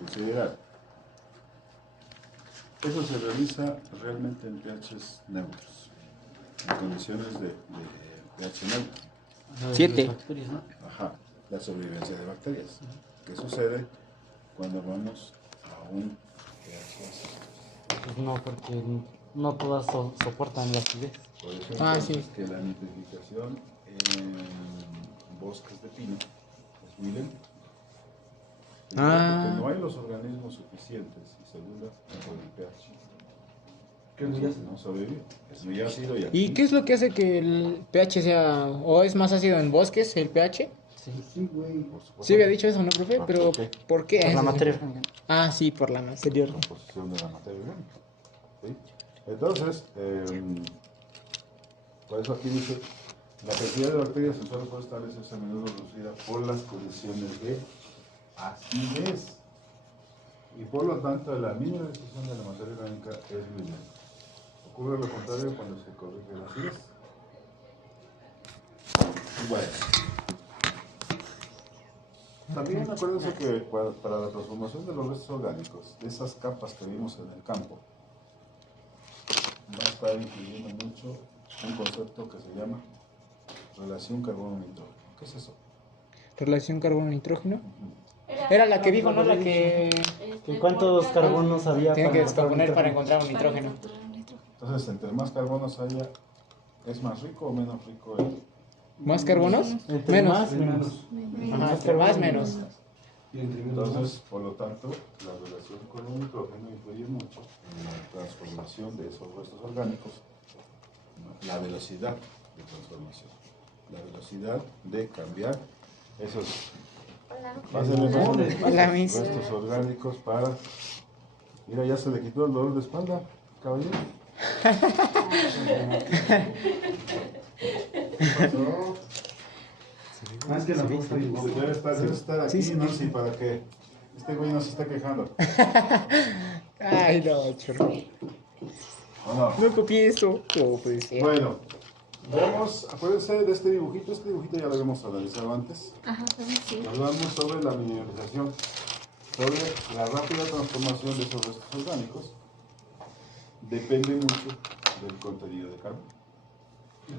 considerar. Eso se realiza realmente en pHs neutros, en condiciones de pH neutro. 7. Ajá, la sobrevivencia de bacterias. ¿Qué sucede cuando vamos a un pH ácido? Pues no, porque no todas soportan la acidez. Por eso Sí. que la nitrificación en bosques de pino es muy lenta. Porque no hay los organismos suficientes y segunda por el pH. Entonces, no sobrevive. Es muy ácido y aquí. ¿Y qué es lo que hace que el pH sea, o es más ácido en bosques, el pH? Sí, güey. Por supuesto. Sí había dicho eso, ¿no, profe? Pero ¿por qué? Por la materia orgánica. Sí, por la materia La orgánica. composición de la materia orgánica. ¿Sí? Entonces, por eso aquí dice, la cantidad de bacterias en suelos forestales es a menudo reducida por las condiciones de acidez. Y por lo tanto, la mineralización de la materia orgánica es muy lenta. Ocurre lo contrario cuando se corrige la acidez. Bueno. También acuérdense que para la transformación de los restos orgánicos, de esas capas que vimos en el campo, va a estar incluyendo mucho un concepto que se llama relación carbono-nitrógeno. ¿Qué es eso? Relación carbono-nitrógeno. Era la que dijo, ¿no? La que ¿Cuántos carbonos había? tiene que para descomponer para encontrar encontrar un nitrógeno. Entonces, entre más carbonos haya, ¿es más rico o menos rico el? ¿Más carbonos? Entre Menos. más, menos. Ajá, entre más, menos. Entonces, por lo tanto, la relación con el nitrógeno influye mucho en la transformación de esos restos orgánicos, ¿no? La velocidad de transformación, la velocidad de cambiar esos restos orgánicos para... Mira, ya se le quitó el dolor de espalda, caballero. ¿Qué pasó? Más que la foto y Debe estar aquí, sí, ¿no? Sí, para que este güey no se esté quejando. Ay, no, chorro. No. No copié eso. ¿Cómo puede ser? Bueno, veamos, acuérdense de este dibujito ya lo habíamos analizado antes. Ajá, sí. Hablamos sobre la mineralización, sobre la rápida transformación de esos restos orgánicos. Depende mucho del contenido de carbono.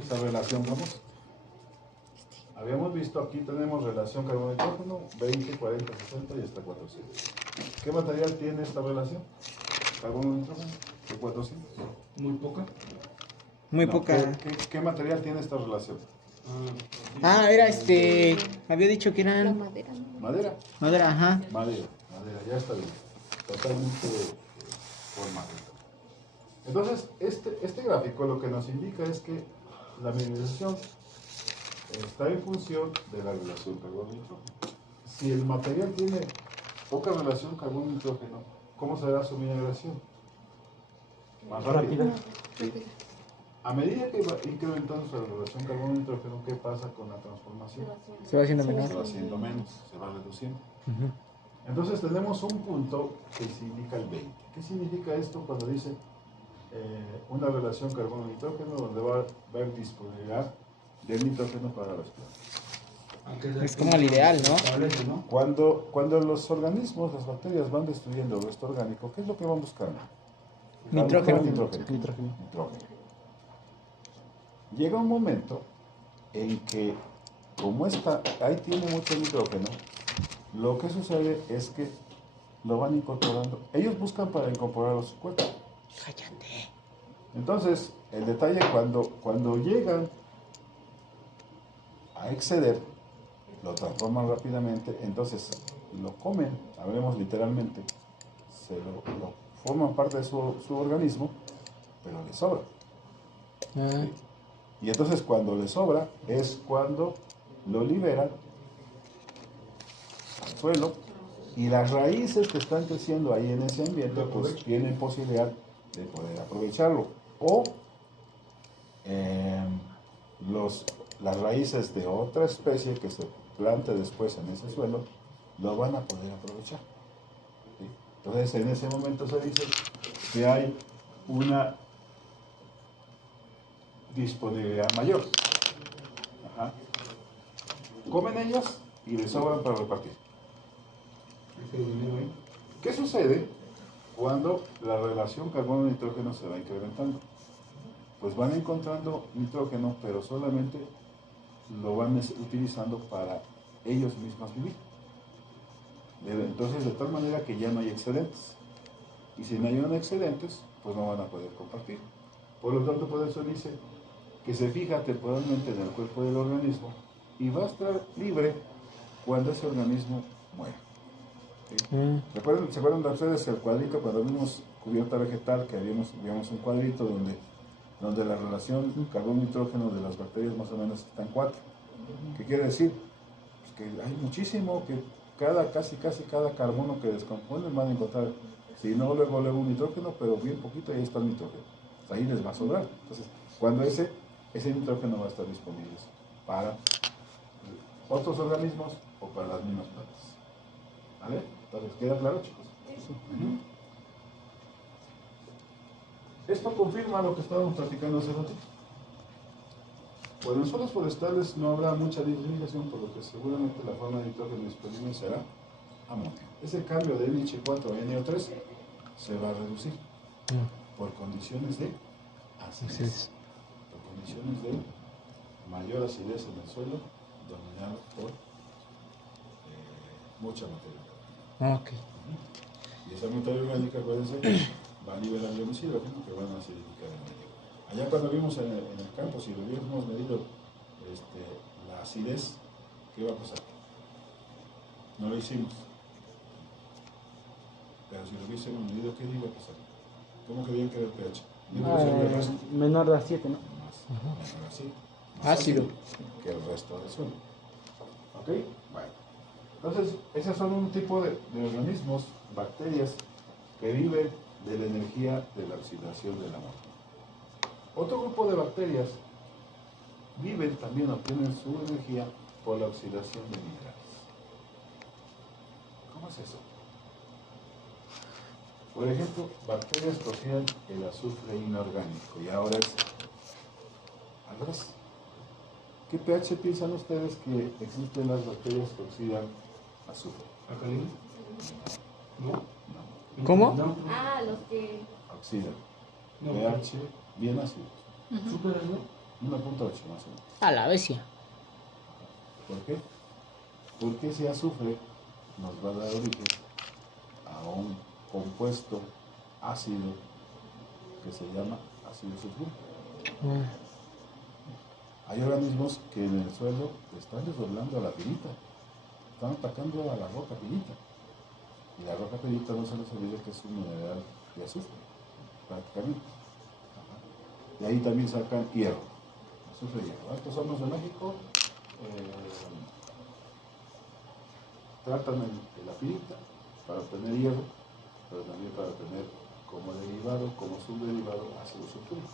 Esa relación, vamos. Habíamos visto aquí tenemos relación carbono-nitrógeno 20, 40, 60 y hasta 400. ¿Qué material tiene esta relación? Carbono-nitrógeno de 400. muy poca. Muy poca. ¿Qué material tiene esta relación? Era había dicho que La eran madera. Madera. madera, ajá. Madera, ya está bien. Totalmente formado. Entonces, este gráfico lo que nos indica es que la mineralización está en función de la relación carbono-nitrógeno. Si el material tiene poca relación carbono-nitrógeno, ¿cómo será su mineralización? Más rápida. Sí. A medida que va incrementando su relación carbono-nitrógeno, ¿qué pasa con la transformación? Se va haciendo Se menor. va haciendo menos, se va reduciendo. Entonces tenemos un punto que se indica el 20. ¿Qué significa esto cuando dice una relación carbono-nitrógeno donde va a haber disponibilidad del nitrógeno para las plantas? Es como el ideal, ¿no? Cuando los organismos, las bacterias van destruyendo el resto orgánico, ¿qué es lo que van buscando? Nitrógeno. Nitrógeno. Llega un momento en que, como ahí tiene mucho nitrógeno, lo que sucede es que lo van incorporando. Ellos buscan para incorporarlo a su cuerpo. Cállate. Entonces, el detalle cuando llegan a exceder, lo transforman rápidamente, entonces lo comen, hablemos literalmente, lo forman parte de su organismo, pero les sobra. ¿Sí? Y entonces cuando les sobra es cuando lo liberan al suelo y las raíces que están creciendo ahí en ese ambiente pues tienen posibilidad de poder aprovecharlo. O las raíces de otra especie que se plante después en ese suelo lo van a poder aprovechar. ¿Sí? Entonces en ese momento se dice que hay una disponibilidad mayor. Ajá. Comen ellas y les sobran para repartir. ¿Qué sucede cuando la relación carbono-nitrógeno se va incrementando? Pues van encontrando nitrógeno, pero solamente lo van utilizando para ellos mismos vivir. Entonces, de tal manera que ya no hay excedentes. Y si no hay excedentes, pues no van a poder compartir. Por lo tanto, por eso dice que se fija temporalmente en el cuerpo del organismo y va a estar libre cuando ese organismo muera. ¿Sí? ¿Se acuerdan de ustedes el cuadrito cuando vimos cubierta vegetal, que habíamos un cuadrito donde la relación carbono-nitrógeno de las bacterias más o menos está en 4? ¿Qué quiere decir? Pues que hay muchísimo, que casi cada carbono que descomponen van a encontrar, si no luego un nitrógeno, pero bien poquito, y ahí está el nitrógeno. Ahí les va a sobrar. Entonces, cuando ese nitrógeno va a estar disponible para otros organismos o para las mismas plantas. ¿Vale? Entonces, ¿queda claro, chicos? Sí. Esto confirma lo que estábamos platicando hace ratito. Pues en suelos forestales no habrá mucha disminución, por lo que seguramente la forma de nitrógeno disponible será amonio. Ese cambio de NH4 a NO3 se va a reducir por condiciones de acidez. Por condiciones de mayor acidez en el suelo, dominado por mucha materia orgánica. Y esa materia orgánica, acuérdense, va a liberar iones hidrógeno que van a acidificar el medio. Allá cuando vimos en el campo, si lo hubiéramos medido la acidez, ¿qué va a pasar? No lo hicimos. Pero si lo hubiésemos medido, ¿qué iba a pasar? ¿Cómo creían que era el pH? Menor de 7, ¿no? Menor a 7. Ácido. Que el resto del suelo. ¿Ok? Bueno. Entonces, esos son un tipo de organismos, bacterias, que viven de la energía de la oxidación del amonio. Otro grupo de bacterias obtienen su energía por la oxidación de minerales. ¿Cómo es eso? Por ejemplo, bacterias que oxidan el azufre inorgánico. Y ahora es al revés. ¿Qué pH piensan ustedes que existen las bacterias que oxidan azufre? ¿Alcalino? No. ¿Cómo? No. Ah, los que... Oxidan. No. pH bien ácido. ¿Súper, no? 1.8 más o menos. A la bestia. ¿Por qué? Porque ese azufre nos va a dar origen a un compuesto ácido que se llama ácido sulfúrico. Hay organismos que en el suelo están desdoblando a la pirita, están atacando a la roca pirita. Y la roca pirita no se les olvide que es un mineral de azufre, prácticamente. Y ahí también sacan hierro, azufre y hierro. Estos hornos de México tratan la pirita para obtener hierro, pero también para obtener como derivado, como subderivado, ácido sulfúrico.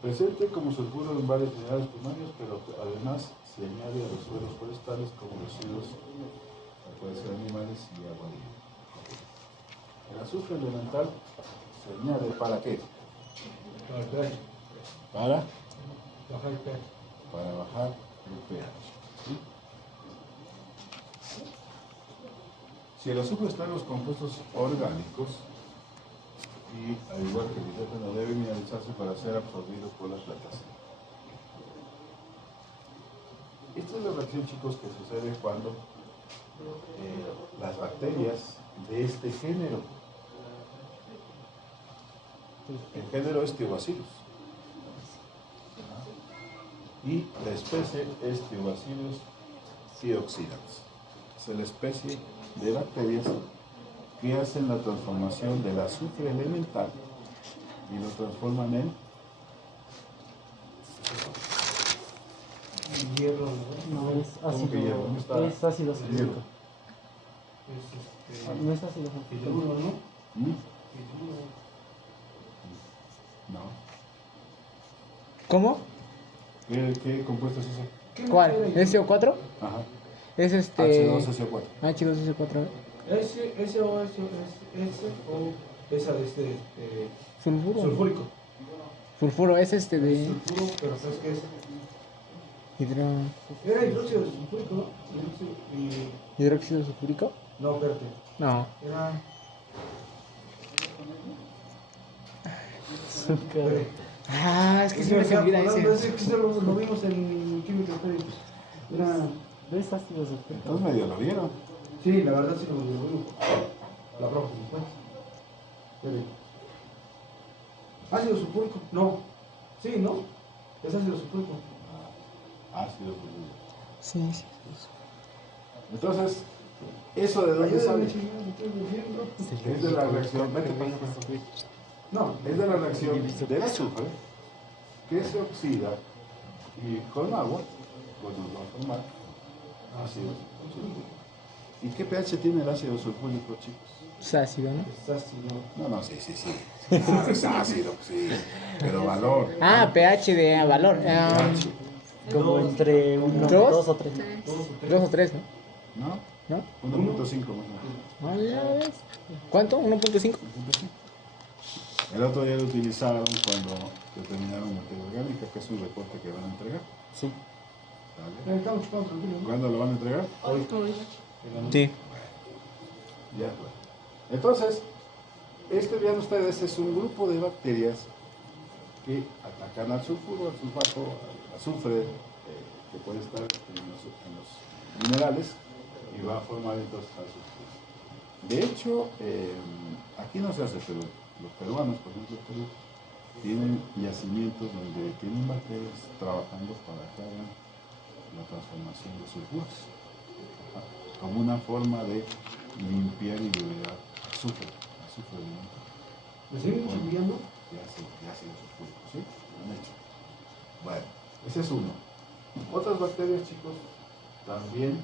Presente como sulfuro en varios minerales primarios, pero además se añade a los suelos forestales como residuos, puede ser animales y agua libre. El azufre elemental se añade ¿para qué? Para bajar el pH. ¿Sí? Si el azufre está en los compuestos orgánicos, y al igual que el nitrógeno debe mineralizarse para ser absorbido por las plantas. Esta es la reacción, chicos, que sucede cuando las bacterias de este género, el género es Thiobacillus y la especie es Thiobacillus thioxidans. Es la especie de bacterias que hacen la transformación del azufre elemental y lo transforman en hierro, No, es ¿cómo que hierro? ¿Dónde está? Es ácido el sulfúrico. hierro? No es ácido sulfúrico. Siluro, ¿no? ¿Mm? Siluro. No. ¿Cómo? ¿Qué compuesto es ese? ¿Cuál? ¿SO4? Ajá. Es H2SO4. H2SO4. Ese o esa de Sulfuro. sulfúrico. Sulfuro es de... Sulfuro, pero ¿sabes qué es? Era hidróxido sulfúrico, ¿no? ¿Hidróxido sulfúrico? No, espérate. No. Era. Azúcar. Ah, es que sí me se olvida ese. Es que eso lo vimos en química. Era. ¿No es ácido sulfúrico? Entonces medio lo vieron. Sí, la verdad sí lo vimos. La roja, después. Ácido sulfúrico. No. Sí, ¿no? Es ácido sulfúrico. Ácido sulfúrico. Sí, sí. Entonces, ¿eso de dónde sale? Ayúdame, chingada, me estoy diciendo. Es de la reacción, vete para allá, No, es de la reacción del azufre que se oxida y con agua, pues nos va a formar ácido sulfúrico. ¿Y qué pH tiene el ácido sulfúrico, chicos? Es ácido, ¿no? es ácido. No, sí. Ah, es ácido, sí. Pero valor. Ah, pH de valor. pH. Como entre uno, ¿Dos? 2 o 3. 2 o 3, ¿no? ¿No? ¿No? 1.5 más o menos. Ah, ya ves. ¿Cuánto? 1.5. El otro día lo utilizaron cuando determinaron materia orgánica, que es un reporte que van a entregar. Sí. ¿Vale? Estamos chupando tranquilos, ¿no? ¿Cuándo lo van a entregar? Sí. Ya. Entonces, vean ustedes, es un grupo de bacterias que atacan al sulfuro, al sulfato, al azufre, que puede estar en los minerales y va a formar entonces azufre. De hecho, aquí no se hace, pero los peruanos, por ejemplo, Perú, tienen yacimientos donde tienen bacterias trabajando para que hagan la transformación de sulfuros, como una forma de limpiar y liberar azufre de mente. ¿Me siguen chingando? Ya se lo sulfúrico, ¿sí? Lo han hecho. Bueno, ese es uno. Otras bacterias, chicos, también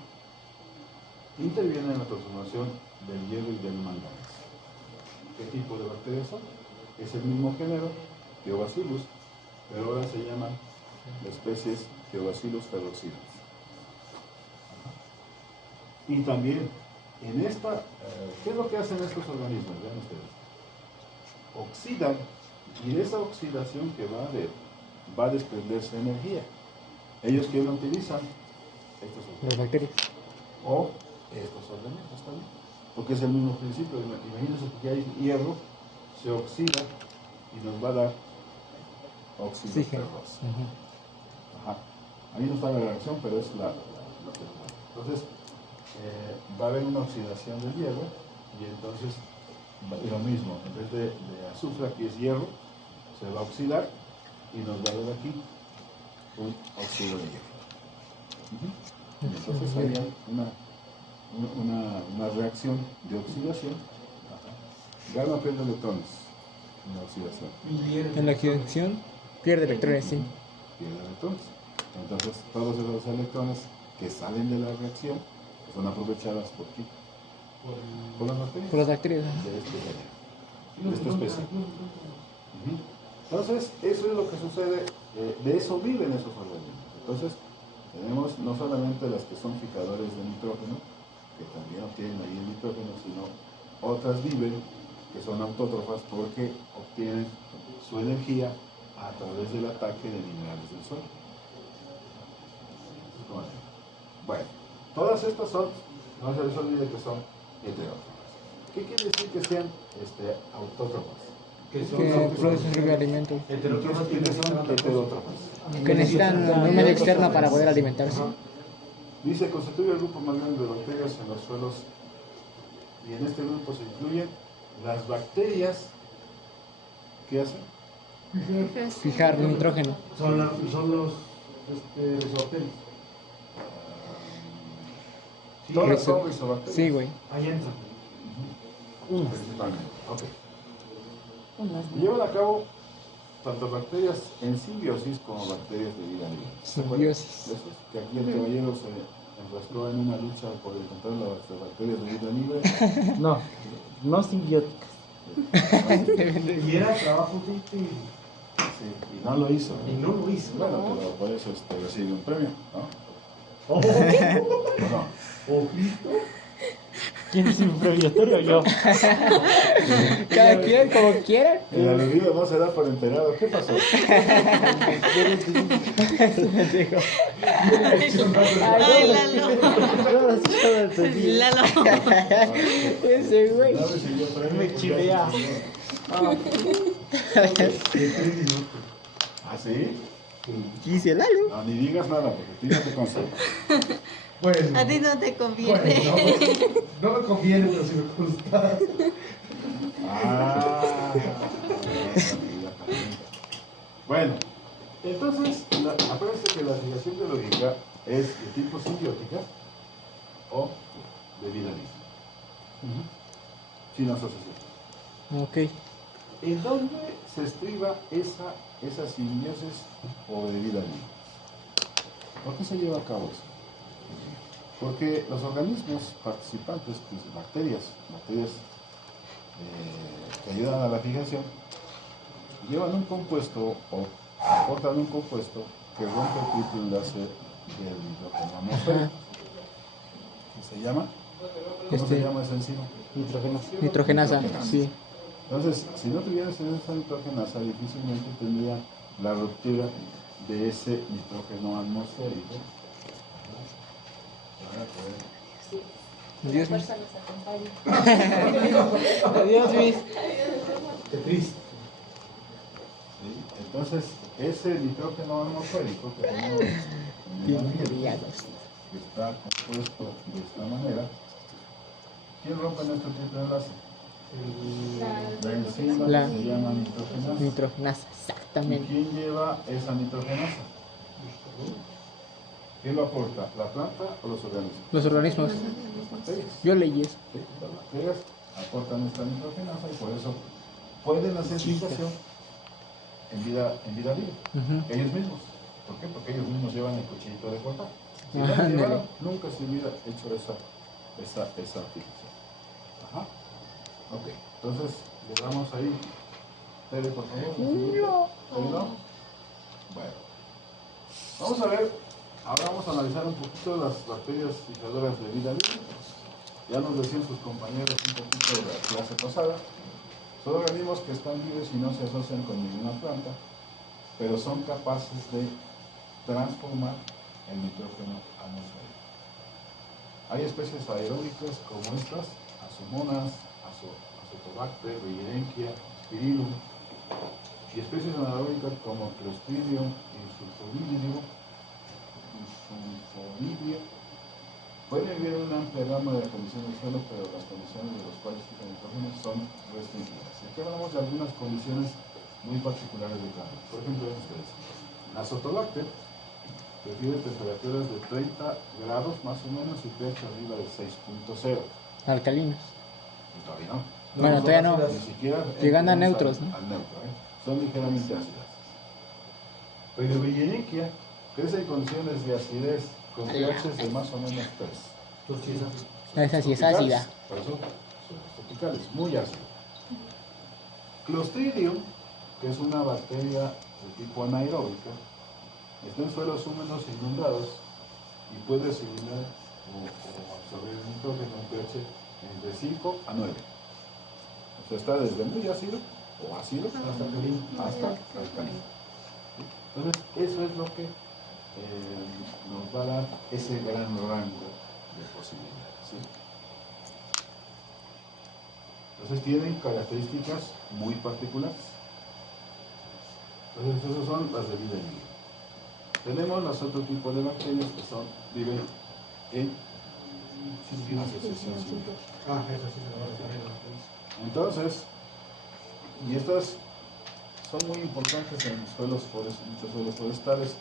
intervienen en la transformación del hierro y del manganeso. ¿Qué tipo de bacterias son? Es el mismo género, Theobacillus, pero ahora se llaman especies Theobacillus ferroxidans. Y también en esta, ¿qué es lo que hacen estos organismos? Vean ustedes. Oxidan, y de esa oxidación que va a haber, va a desprenderse energía. Ellos que no utilizan estos Las bacterias. o estos elementos también, porque es el mismo principio. Imagínense que hay hierro, se oxida y nos va a dar óxido Oxígeno. ferroso. Ujú. Ajá. Ahí no está la reacción, pero es lo que nos da. Entonces, va a haber una oxidación del hierro y entonces lo mismo, en vez de azufre, aquí es hierro, se va a oxidar y nos va a dar aquí un óxido de hierro. Y entonces había una reacción de oxidación. Gana pierde electrones en la oxidación. En la oxidación pierde electrones, sí. Pierde electrones. Entonces todos esos electrones que salen de la reacción son aprovechadas por quién? Por las bacterias. Por las bacterias. ¿no? De esta especie. Ujú. Entonces, eso es lo que sucede, de eso viven esos organismos. Entonces, tenemos no solamente las que son fijadores de nitrógeno, que también obtienen ahí el nitrógeno, sino otras viven, que son autótrofas, porque obtienen su energía a través del ataque de minerales del suelo. Bueno, todas estas son, no se les olvide que son heterótrofas. ¿Qué quiere decir que sean autótrofas? Que son Que producen su propio alimento. heterótrofas que ¿Quiénes son necesitan otra cosa. heterótrofas? Que necesitan un medio externo para poder alimentarse. Dice, constituye el grupo más grande de bacterias en los suelos y en este grupo se incluyen las bacterias ¿qué hacen? Fijar nitrógeno. Son los bacterias. Sí, Todas eso. son rizobacterias. Sí, güey. ahí entran. Principalmente. Ok. Llevan a cabo tanto bacterias en simbiosis como bacterias de vida libre. ¿Se acuerdan? Simbiosis. De esos que aquí el caballero se enfrascó en una lucha por encontrar las bacterias de vida libre. No, no simbióticas. Y era trabajo de Sí, y no lo hizo. y no lo hizo. Bueno, pero por eso recibe un premio, ¿no? Oh, ¿O no? ojito. ¿Quién es mi obligatorio? Yo. Cada quien como quiera. El aludido no se da por enterado. ¿Qué pasó? Ay, Lalo. Ese güey. No recibió premio. Me chivea. ¿Ah, sí? Quise Lalo. No, ni digas nada, porque a ti no te consta. Bueno, A ti no te conviene. bueno, no me conviene, pero sí me gusta. Ah, bueno, entonces, acuérdense que la asociación biológica es de tipo simbiótica o de vida libre. Sin asociación. Ok. ¿En dónde se estriba esa simbiosis o de vida libre? ¿Por qué se lleva a cabo eso? Porque los organismos participantes, pues, bacterias que ayudan a la fijación, llevan un compuesto o aportan un compuesto que rompe el triple enlace del hidrógeno atmosférico. ¿Qué se llama? ¿Cómo se llama esa enzima? Nitrogenasa, sí. Entonces, si no tuvieras esa nitrogenasa, difícilmente tendría la ruptura de ese nitrógeno atmosférico. Adiós, Miss. Adiós, Miss. Qué triste. ¿Sí? Entonces, ese nitrógeno atmosférico que tenemos en el ambiente, que está compuesto de esta manera, ¿quién rompe nuestro triple enlace? La enzima La- se llama nitrogenasa. Nitrogenasa, ¿Y exactamente. quién lleva esa nitrogenasa? ¿Quién lo aporta? ¿La planta o los organismos? Los organismos. Las bacterias. Yo leí eso. ¿Sí? Las bacterias aportan esta nitrogenasa y por eso pueden hacer fijación en vida libre. Ujú. Ellos mismos. ¿Por qué? Porque ellos mismos llevan el cuchillito de cortar. Si no lo Ándale. llevaran, nunca se hubiera hecho esa fijación. Ajá. Ok. Entonces, le damos ahí. Tere, por favor. ¿No? Bueno. Vamos a ver. Ahora vamos a analizar un poquito las bacterias fijadoras de vida libre. Ya nos decían sus compañeros un poquito de la clase pasada. Son organismos que están vivos y no se asocian con ninguna planta, pero son capaces de transformar el nitrógeno atmosférico. Hay especies aeróbicas como estas, Azomonas, Azotobacter, Beidencia, Spirillum, y especies anaeróbicas como Clostridium, Insulfovirio, pueden vivir en una amplia gama de condiciones del suelo, pero las condiciones de los cuales fijan nitrógeno son restringidas. Y aquí hablamos de algunas condiciones muy particulares de cada uno. Por ejemplo, ven ustedes, Azotobacter prefiere temperaturas de 30 grados más o menos y pH arriba de 6.0. Alcalinos. Y todavía no. Bueno, todavía no. Ni siquiera Llegando a entramos neutros, ¿no? al neutro, son ligeramente ácidas. Pero Beidencia crece en condiciones de acidez con pHs de más o menos 3. Esa sí es ácida. Por eso son tropicales, muy ácidos. Clostridium, que es una bacteria de tipo anaeróbica, está en suelos húmedos e inundados y puede asimilar o absorber el nitrógeno en pH entre 5 a 9. O sea, está desde muy ácido o ácido hasta alcalino. Entonces, eso es lo que nos va a dar ese gran rango de posibilidades. ¿Sí? Entonces, tienen características muy particulares. Entonces, esas son las de vida libre. Tenemos los otros tipos de bacterias que viven en asociación simbiótica. Ah, eso sí se va a saber. Entonces, y estas son muy importantes en suelos muchos suelos forestales.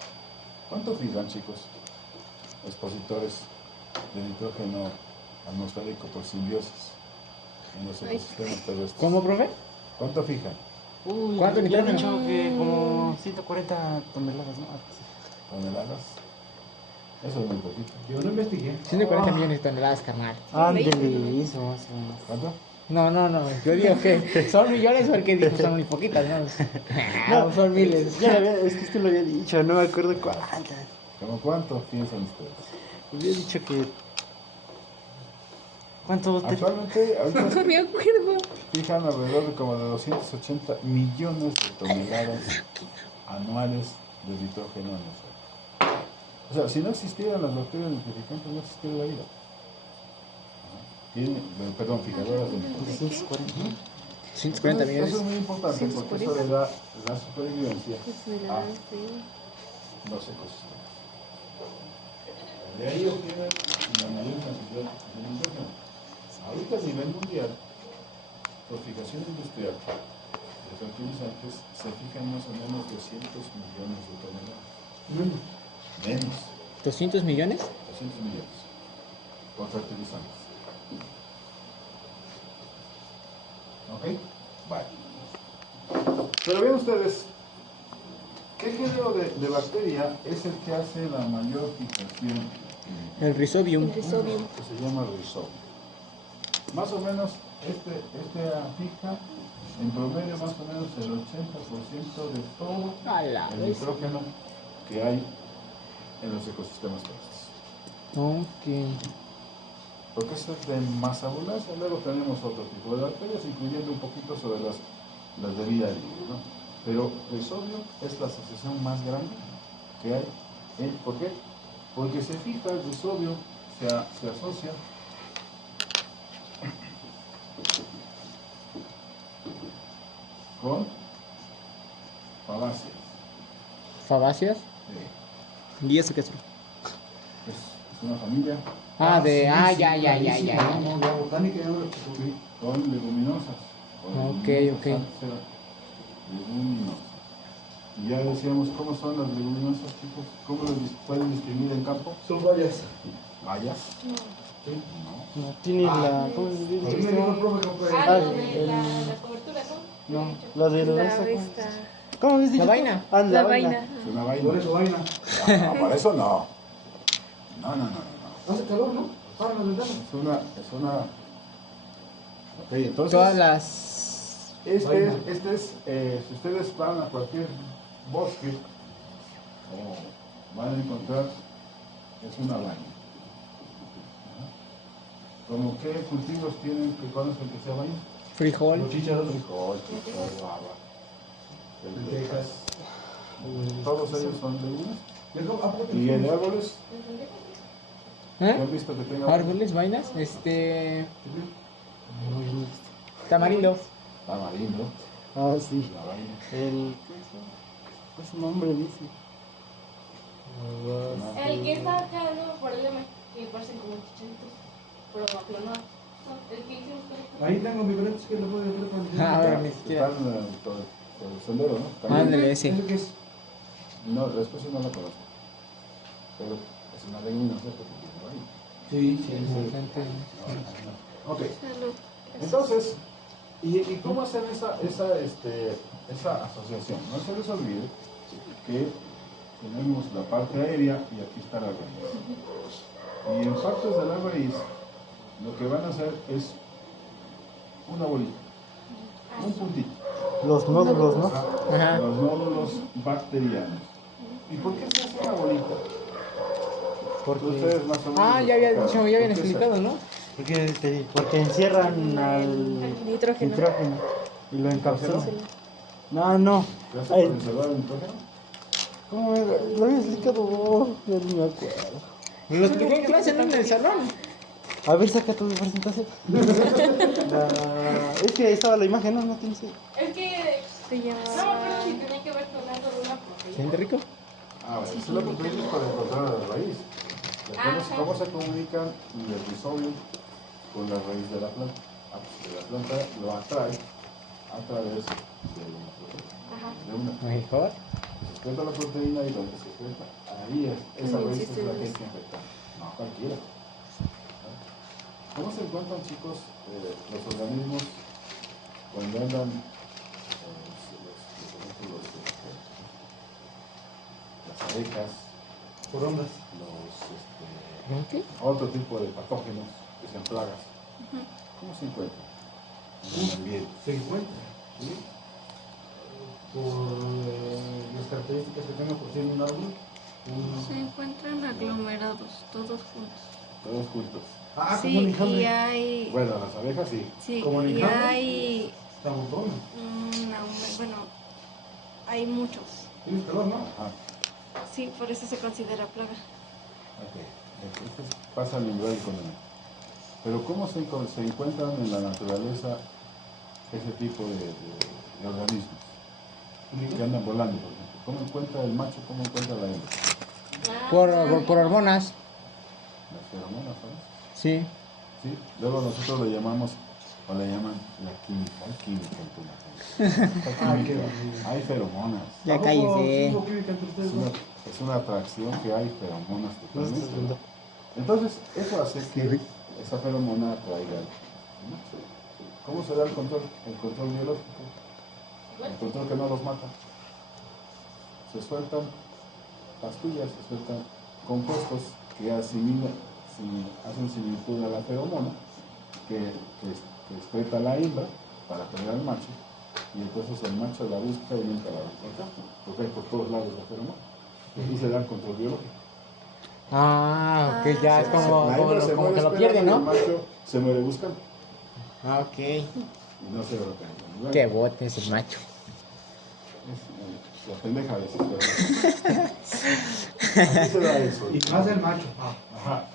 ¿Cuánto fijan, chicos, expositores de nitrógeno atmosférico por simbiosis en los ecosistemas terrestres? ¿Cómo, profe? ¿Cuánto fijan? Uy, ¿Cuánto ya han nitrógeno? dicho que como 140 toneladas, ¿no? ¿Toneladas? Eso es muy poquito. Yo no investigué. 140 millones de toneladas, carnal. Ándele, eso más o menos. ¿Cuánto? No. Yo digo que son millones porque digo son muy poquitas, ¿no? No, son miles. Ya es que usted lo había dicho, no me acuerdo cuántas. ¿Cómo cuánto piensan ustedes? Había dicho que... ¿Cuánto te... Actualmente, ahorita No me acuerdo. fijan alrededor de como de 280 millones de toneladas anuales de nitrógeno en el suelo. O sea, si no existieran las bacterias nitrificantes, no existiera la vida. Perdón, fijadoras de nitrógeno. 240. 140 Eso millones. es muy importante porque eso le da la supervivencia Pues me a la sí. los ecosistemas. De ahí obtienen la mayor cantidad de nitrógeno. Ahorita a nivel mundial, por fijación industrial de fertilizantes, se fijan más o menos 200 millones de toneladas. Menos. ¿200 millones? 200 millones. Por fertilizantes. ¿Ok? Vale. Pero vean ustedes, ¿qué género de bacteria es el que hace la mayor fijación? El Rhizobium. El Rhizobium. Que se llama Rhizobium. Más o menos, este fija en promedio más o menos el 80% de todo A la el vez. nitrógeno que hay en los ecosistemas terrestres. Ok. Porque es de más abundancia. Luego tenemos otro tipo de bacterias, incluyendo un poquito sobre las de vida libre, ¿no? Pero Rhizobium es la asociación más grande que hay. ¿Por qué? Porque se fija el Rhizobium, se asocia con Fabaceae. ¿Fabaceas? ¿Y eso qué es? Es una familia Ya. No, la botánica ya no lo sí, con leguminosas. Ok. Leguminosas. Y ya decíamos cómo son las leguminosas, chicos. ¿Cómo las pueden distinguir en campo? Son varias. Bayas. Sí. No. No, tiene la... ¿Cómo se A mí dice? me dijo el profe que fue. Ah, lo de la cobertura, ¿no? No, la de la... La esta. ¿Cómo habías dicho? La vaina. Ah, La vaina. Es una Por vaina. eso vaina. Ah, para eso no. No. Hace calor, ¿no? Para las ventanas. Es una. Ok, entonces. Todas las... Este es, si ustedes van a cualquier bosque, van a encontrar, es una vaina. ¿Cómo qué cultivos tienen que conocen que sea vaina? Frijol. Los chícharos. Frijol, baba, lentejas, todos ellos son legumbres. ¿Y en árboles? ¿Qué ¿Eh? han visto que tenga Árboles, vainas. Tamarindo. Tamarindo, Ah, sí. la vaina. El... ¿Qué es su nombre, dice? El que está acá, no, por el que parecen como chicharitos, pero aplanados. El que hicimos con Ahí tengo diferentes que le puedo hacer Ah, ahora Están ni siquiera. por el sendero, ¿no? También. Ándale, ese. ¿Ese qué es? No, la especie no la conozco. Pero es una leguminosa porque tiene vaina. Sí. Ok, Salud. entonces, ¿y cómo hacen esa asociación? No se les olvide que tenemos la parte aérea y aquí está la raíz. Y en partes de la raíz, lo que van a hacer es una bolita, un puntito. Los nódulos, ¿no? Ajá. Los nódulos bacterianos. ¿Y por qué se hace una bolita? Porque... Ustedes más o menos Ah, lo ya habían explicaron. dicho, ya habían ¿Por qué se explicado, ¿no? Porque encierran al El nitrógeno. nitrógeno y lo encapsulan. hace? No. ¿Qué hace Ay, para conservar el nitrógeno? ¿cómo era? Lo había explicado, ya ni me acuerdo. Lo explicó en clase, ¿no? En el salón. A ver, saca tu presentación. Es que ahí estaba la imagen, ¿no? No tienes que... Es que Se no me llama. acuerdo si tenía que ver con algo de una proteína. ¿Siente rico? Ah, bueno, esa es la proteína para encontrar a la raíz. ¿Cómo se comunican el Rhizobium con la raíz de la planta? Ah, pues que la planta lo atrae a través de una proteína. Ajá. De una. Mejor. Se excreta la proteína y donde se excreta, ahí es, esa También raíz es existe la que hay eso. que infectar. No cualquiera. ¿Cómo se encuentran, chicos, los organismos cuando andan las abejas, Por ondas. ¿Qué? otro tipo de patógenos que sean plagas? ¿Cómo se encuentran en el ambiente? Se encuentra. ¿Sí? Por las características que tenga por ser un árbol. Se encuentran aglomerados, todos juntos. Todos juntos. Ah, como un Sí, y enjambre. hay. Bueno, las abejas sí. Sí, como el y enjambre. hay. Está montón. Bueno, hay muchos. Tienes calor, ¿no? Ajá. Sí, por eso se considera plaga. Ok. Entonces pasa al umbral económico. Pero ¿cómo se encuentran en la naturaleza ese tipo de organismos que andan volando, por ejemplo? ¿Cómo encuentra el macho? ¿Cómo encuentra la hembra? Por hormonas. Las feromonas, ¿sabes? Sí. Sí. Luego nosotros le llamamos, o le llaman la química, hay química en tu imagen. Ah, Hay qué química, bonito. hay feromonas. Ya ¿A poco cállese. sí hubo química entre ustedes, Es no? una atracción que hay feromonas No estás totalmente. viendo. Entonces, eso hace que esa feromona atraiga al macho. ¿Cómo se da el control? El control biológico. El control que no los mata. Se sueltan pastillas, se sueltan compuestos que asimilan, hacen similitud a la feromona, que excreta la hembra para atraer al macho, y entonces el macho la busca y nunca la va a encontrar, porque hay por todos lados la feromona. Y aquí se da el control biológico. Ah, ok, ya es La como, hembra se como muere que lo esperando pierde, y el ¿no? macho se muere buscando. Ah, ok. Y no se lo cae. Qué bote es el macho. La pendeja a veces, pero así se da eso. Y más el macho. Ajá.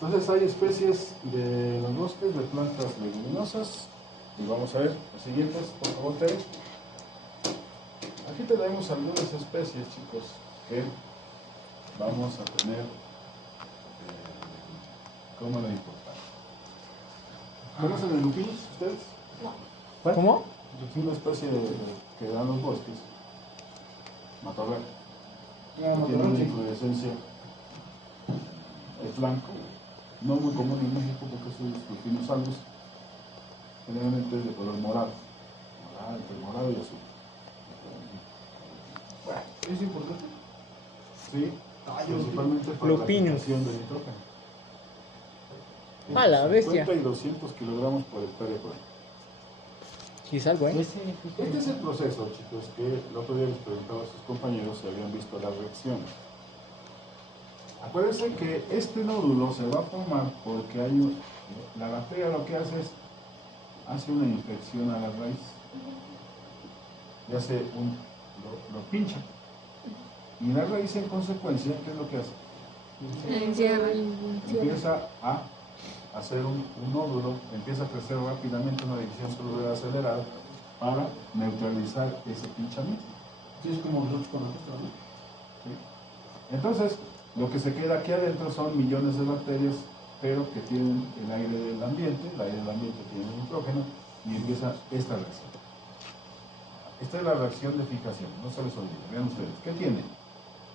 Entonces hay especies de los bosques de plantas leguminosas. Y vamos a ver las siguientes, por favor, Tere. Aquí tenemos algunas especies, chicos, que vamos a tener como la importancia. ¿Conocen el lupinus ustedes? ¿Cómo? Es una especie que dan los bosques. Matorral. Tiene una inflorescencia blanco, no muy común en México porque son los lupinus albus, generalmente es de color morado, entre morado y azul. Bueno, ¿Es importante? sí, principalmente para Lupinus. la fijación de nitrógeno. A la bestia. 50 y 200 kilogramos por hectárea por año. Quizá algo, ¿eh? Este es el proceso, chicos, que el otro día les preguntaba a sus compañeros si habían visto las reacciones. Acuérdense que este nódulo se va a formar porque la bacteria lo que hace es, hace una infección a la raíz. Y hace lo pincha. Y la raíz en consecuencia, ¿qué es lo que hace? Encierra. Empieza a hacer un nódulo, empieza a crecer rápidamente una división celular acelerada para neutralizar ese pinchamiento. Sí, es como nosotros con la nuestra, ¿no? ¿Sí? Entonces, lo que se queda aquí adentro son millones de bacterias, pero que tienen el aire del ambiente tiene nitrógeno y empieza esta reacción. Esta es la reacción de fijación, no se les olvide. Vean ustedes, ¿qué tiene?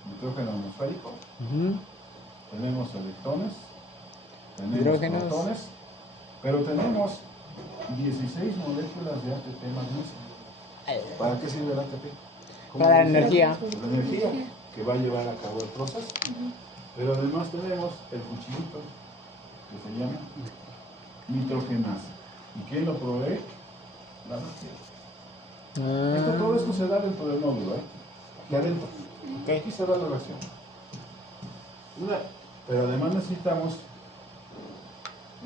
Nitrógeno atmosférico, tenemos electrones, tenemos Hidrógenos. protones, pero tenemos 16 moléculas de ATP magnesio. ¿Para qué sirve el ATP? Como Para la energía. La energía que va a llevar a cabo el proceso. Pero además tenemos el cuchillito que se llama nitrogenasa. ¿Y quién lo provee? La bacteria. Todo esto se da dentro del nódulo, aquí adentro. Aquí se da la reacción. Pero además necesitamos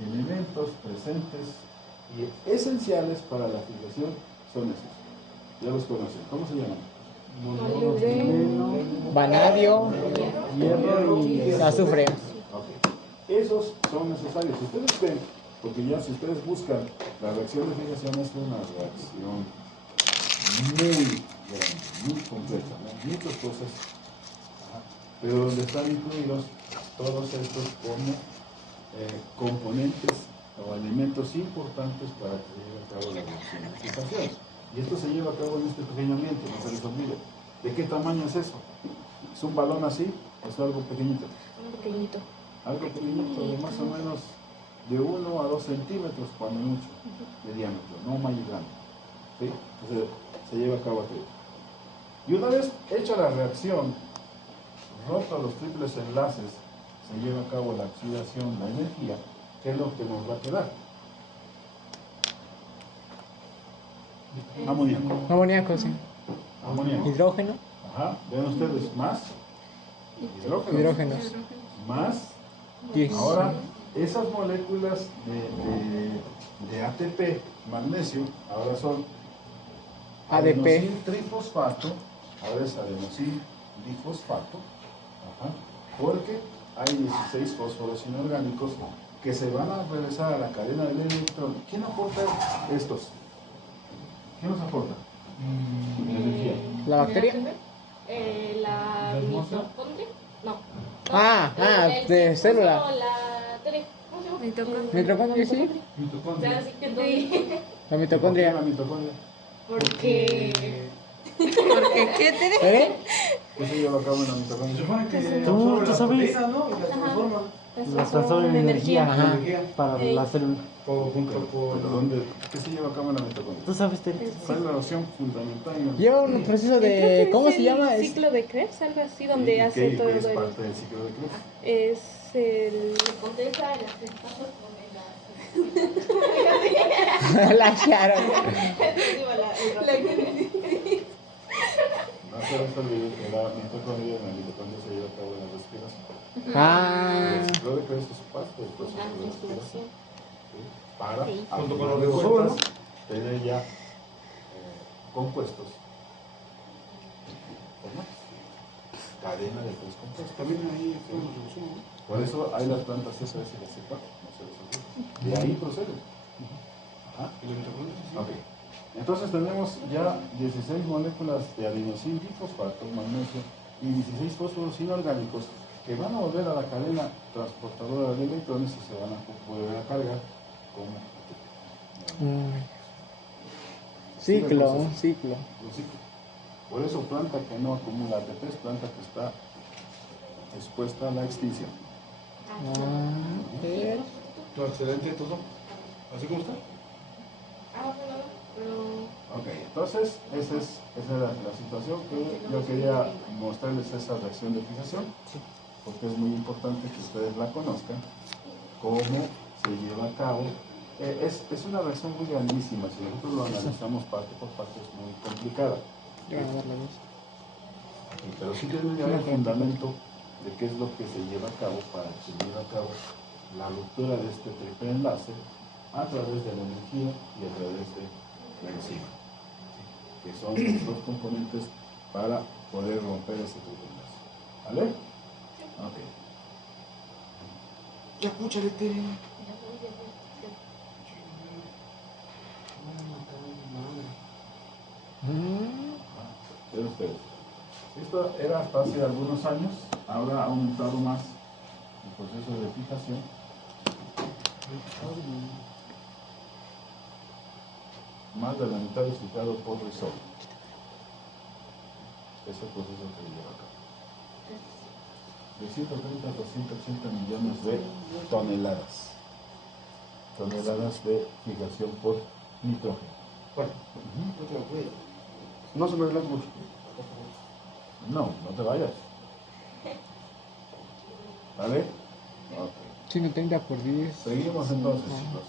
elementos presentes y esenciales para la fijación son esos. Ya los conocen. ¿Cómo se llaman? Vanadio, hierro y azufre. Ok. Esos son necesarios. Si ustedes ven, porque ya si ustedes buscan, la reacción de fijación es una reacción muy grande, muy completa, ¿no? Muchas cosas, pero donde están incluidos todos estos como componentes o elementos importantes para que se lleve a cabo la reacción de fijación. Y esto se lleva a cabo en este pequeño ambiente, no se les olvide. ¿De qué tamaño es eso? ¿Es un balón así o es algo pequeñito? Pequeñito. Algo pequeñito, de más o menos de 1 a 2 centímetros, cuando mucho, de diámetro, no más grande. ¿Sí? Entonces se lleva a cabo aquí. Y una vez hecha la reacción, roto los triples enlaces, se lleva a cabo la oxidación, la energía, que es lo que nos va a quedar. Amoníaco. Amoníaco, sí. Amoníaco. Hidrógeno. Ajá. Vean ustedes, más hidrógeno. Hidrógenos. Más 10. Ahora, esas moléculas de ATP, magnesio, ahora son ADP. adenosil trifosfato, ahora es adenosil difosfato, ajá, porque hay 16 fósforos inorgánicos que se van a regresar a la cadena del electrón. ¿Quién aporta estos? ¿Quién los aporta? Energía. ¿La bacteria? La mitocondria. No. De célula. No, la tele. ¿Cómo se llama? Mitocondria, sí. O sea, sí que entonces. La mitocondria. ¿Por qué la mitocondria? Porque. Porque, ¿qué te ¿Eh? ¿Qué se lleva a cabo en la Se mitocondria? supone que ¿Tú absorbe las sabes? proteínas, ¿no? Y las transforma. Las transforma en energía Ajá. para la célula. Junto ¿Pero con... dónde? ¿Qué se lleva a cabo en la mitocondria? ¿Tú sabes, Tere? ¿Cuál es la noción fundamental? en la Lleva un proceso de. ¿Cómo se llama? El Es- ciclo de Krebs, algo así, ¿Y donde qué hace todo es el. parte del ciclo de Krebs? Es el. Se condensa las etapas con La Sharon. No se les olvide que la mitocondria en la mitocondria se lleva a cabo en la respiración. Ah. El ciclo de Krebs es parte del proceso de respiración. ¿Sí? Para, Sí. a Junto con final los de ribosomas, cuentas, tener ya compuestos. ¿Cómo? Cadena de tres compuestos. también ahí están los ribosomas, ¿no? Por eso hay las plantas C3 y las C4. No se les olvide. De ahí procede. Ajá. Y la mitocondria, sí. Ok. Entonces tenemos ya 16 moléculas de adenosil difosfato, magnesio, y 16 fósforos inorgánicos que van a volver a la cadena transportadora de electrones y se van a volver a cargar como Ciclo, un ciclo. un ciclo. Por eso planta que no acumula ATP es planta que está expuesta a la extinción. No, excelente todo. ¿Así como está? Ok, entonces esa es la situación que yo quería mostrarles, esa reacción de fijación, porque es muy importante que ustedes la conozcan, cómo se lleva a cabo. Es una reacción muy grandísima, si nosotros lo analizamos parte por parte es muy complicada. Pero sí tiene ya el fundamento de qué es lo que se lleva a cabo para que se lleve a cabo la ruptura de este triple enlace a través de la energía y a través de la enzima, ¿sí? Que son los dos componentes para poder romper ese triple enlace. ¿Vale? Ok. Ya, púchale, Tere. Pero ustedes. Esto era hasta hace algunos años, ahora ha aumentado más el proceso de fijación. Más de la mitad es fijado por Rizal. Es el proceso que lleva a cabo. De 130 a 280 millones de toneladas. Toneladas de fijación por nitrógeno. Bueno, no te lo cuido. No se me relaja mucho. No, no te vayas. ¿Vale? Ok. 130 por 10. Seguimos entonces, chicos.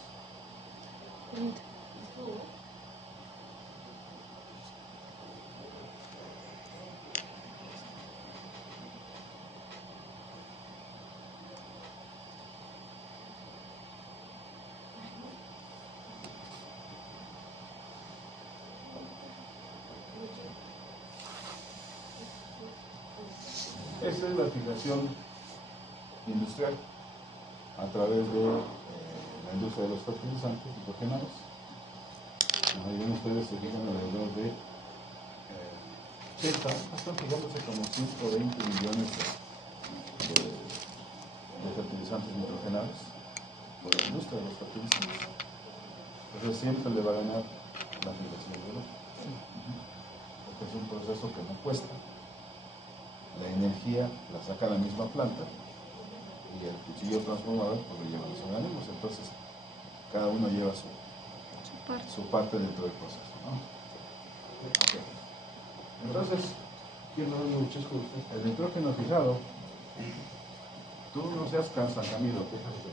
Esta es la fijación industrial a través de la industria de los fertilizantes nitrogenados. Ahí ven ustedes, se fijan alrededor de 80, están fijándose como 120 millones de fertilizantes nitrogenados por la industria de los fertilizantes. Entonces siempre le va a ganar la fijación biológica. Porque es un proceso que no cuesta. La energía la saca la misma planta y el cuchillo transformador pues lo lleva los organismos. Entonces cada uno lleva su parte dentro del proceso, ¿no? Ok. Entonces, Quiero darle muchas con usted. el nitrógeno fijado, tú no seas Camilo, fíjate.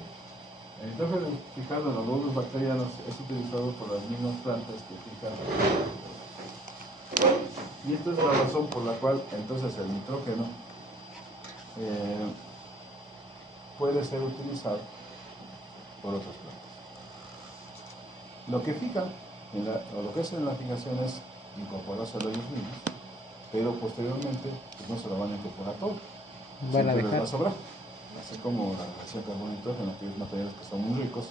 El nitrógeno fijado en los glóbulos bacterianos es utilizado por las mismas plantas que fijan. Y esta es la razón por la cual entonces el nitrógeno puede ser utilizado por otras plantas. Lo que fija, o lo que hacen en la fijación es incorporárselo ellos mismos, pero posteriormente pues, no se lo van a incorporar todo. Van a Siempre les dejar. va a sobrar. Así como la relación carbono-nitrógeno, que es materiales que son muy ricos,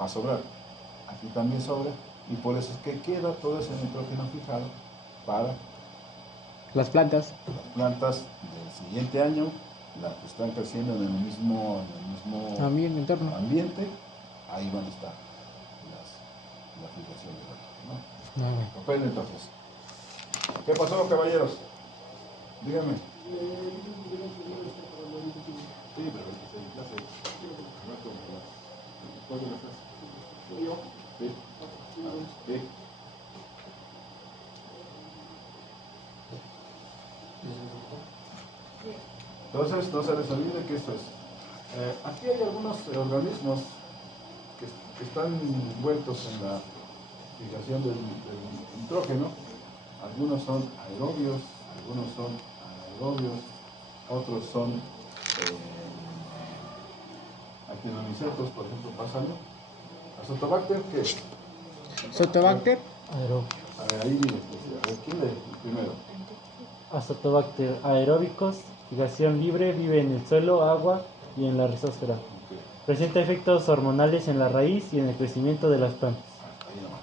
va a sobrar. Aquí también sobra, y por eso es que queda todo ese nitrógeno fijado para Las plantas. las plantas del siguiente año, las que están creciendo en el mismo También el entorno. ambiente, ahí van a estar la fijación de datos, ¿no? No, güey. Papel entonces. ¿Qué pasó, caballeros? Díganme. Sí, pero el que se clase. ¿Cuándo lo estás? ¿Yo? Sí. Sí. Entonces, no se les olvide que esto es. Aquí hay algunos organismos que están envueltos en la fijación del nitrógeno. Algunos son aerobios, algunos son anaerobios, otros son actinomycetos, por ejemplo, pasando. Azotobacter, ¿qué es? Sotobacter. Aeró- A ver, ahí dile, a ver, ¿quién lee primero? Azotobacter aeróbicos, fijación libre, vive en el suelo, agua y en la rizósfera. Ok, Presenta efectos hormonales en la raíz y en el crecimiento de las plantas. ahí nomás.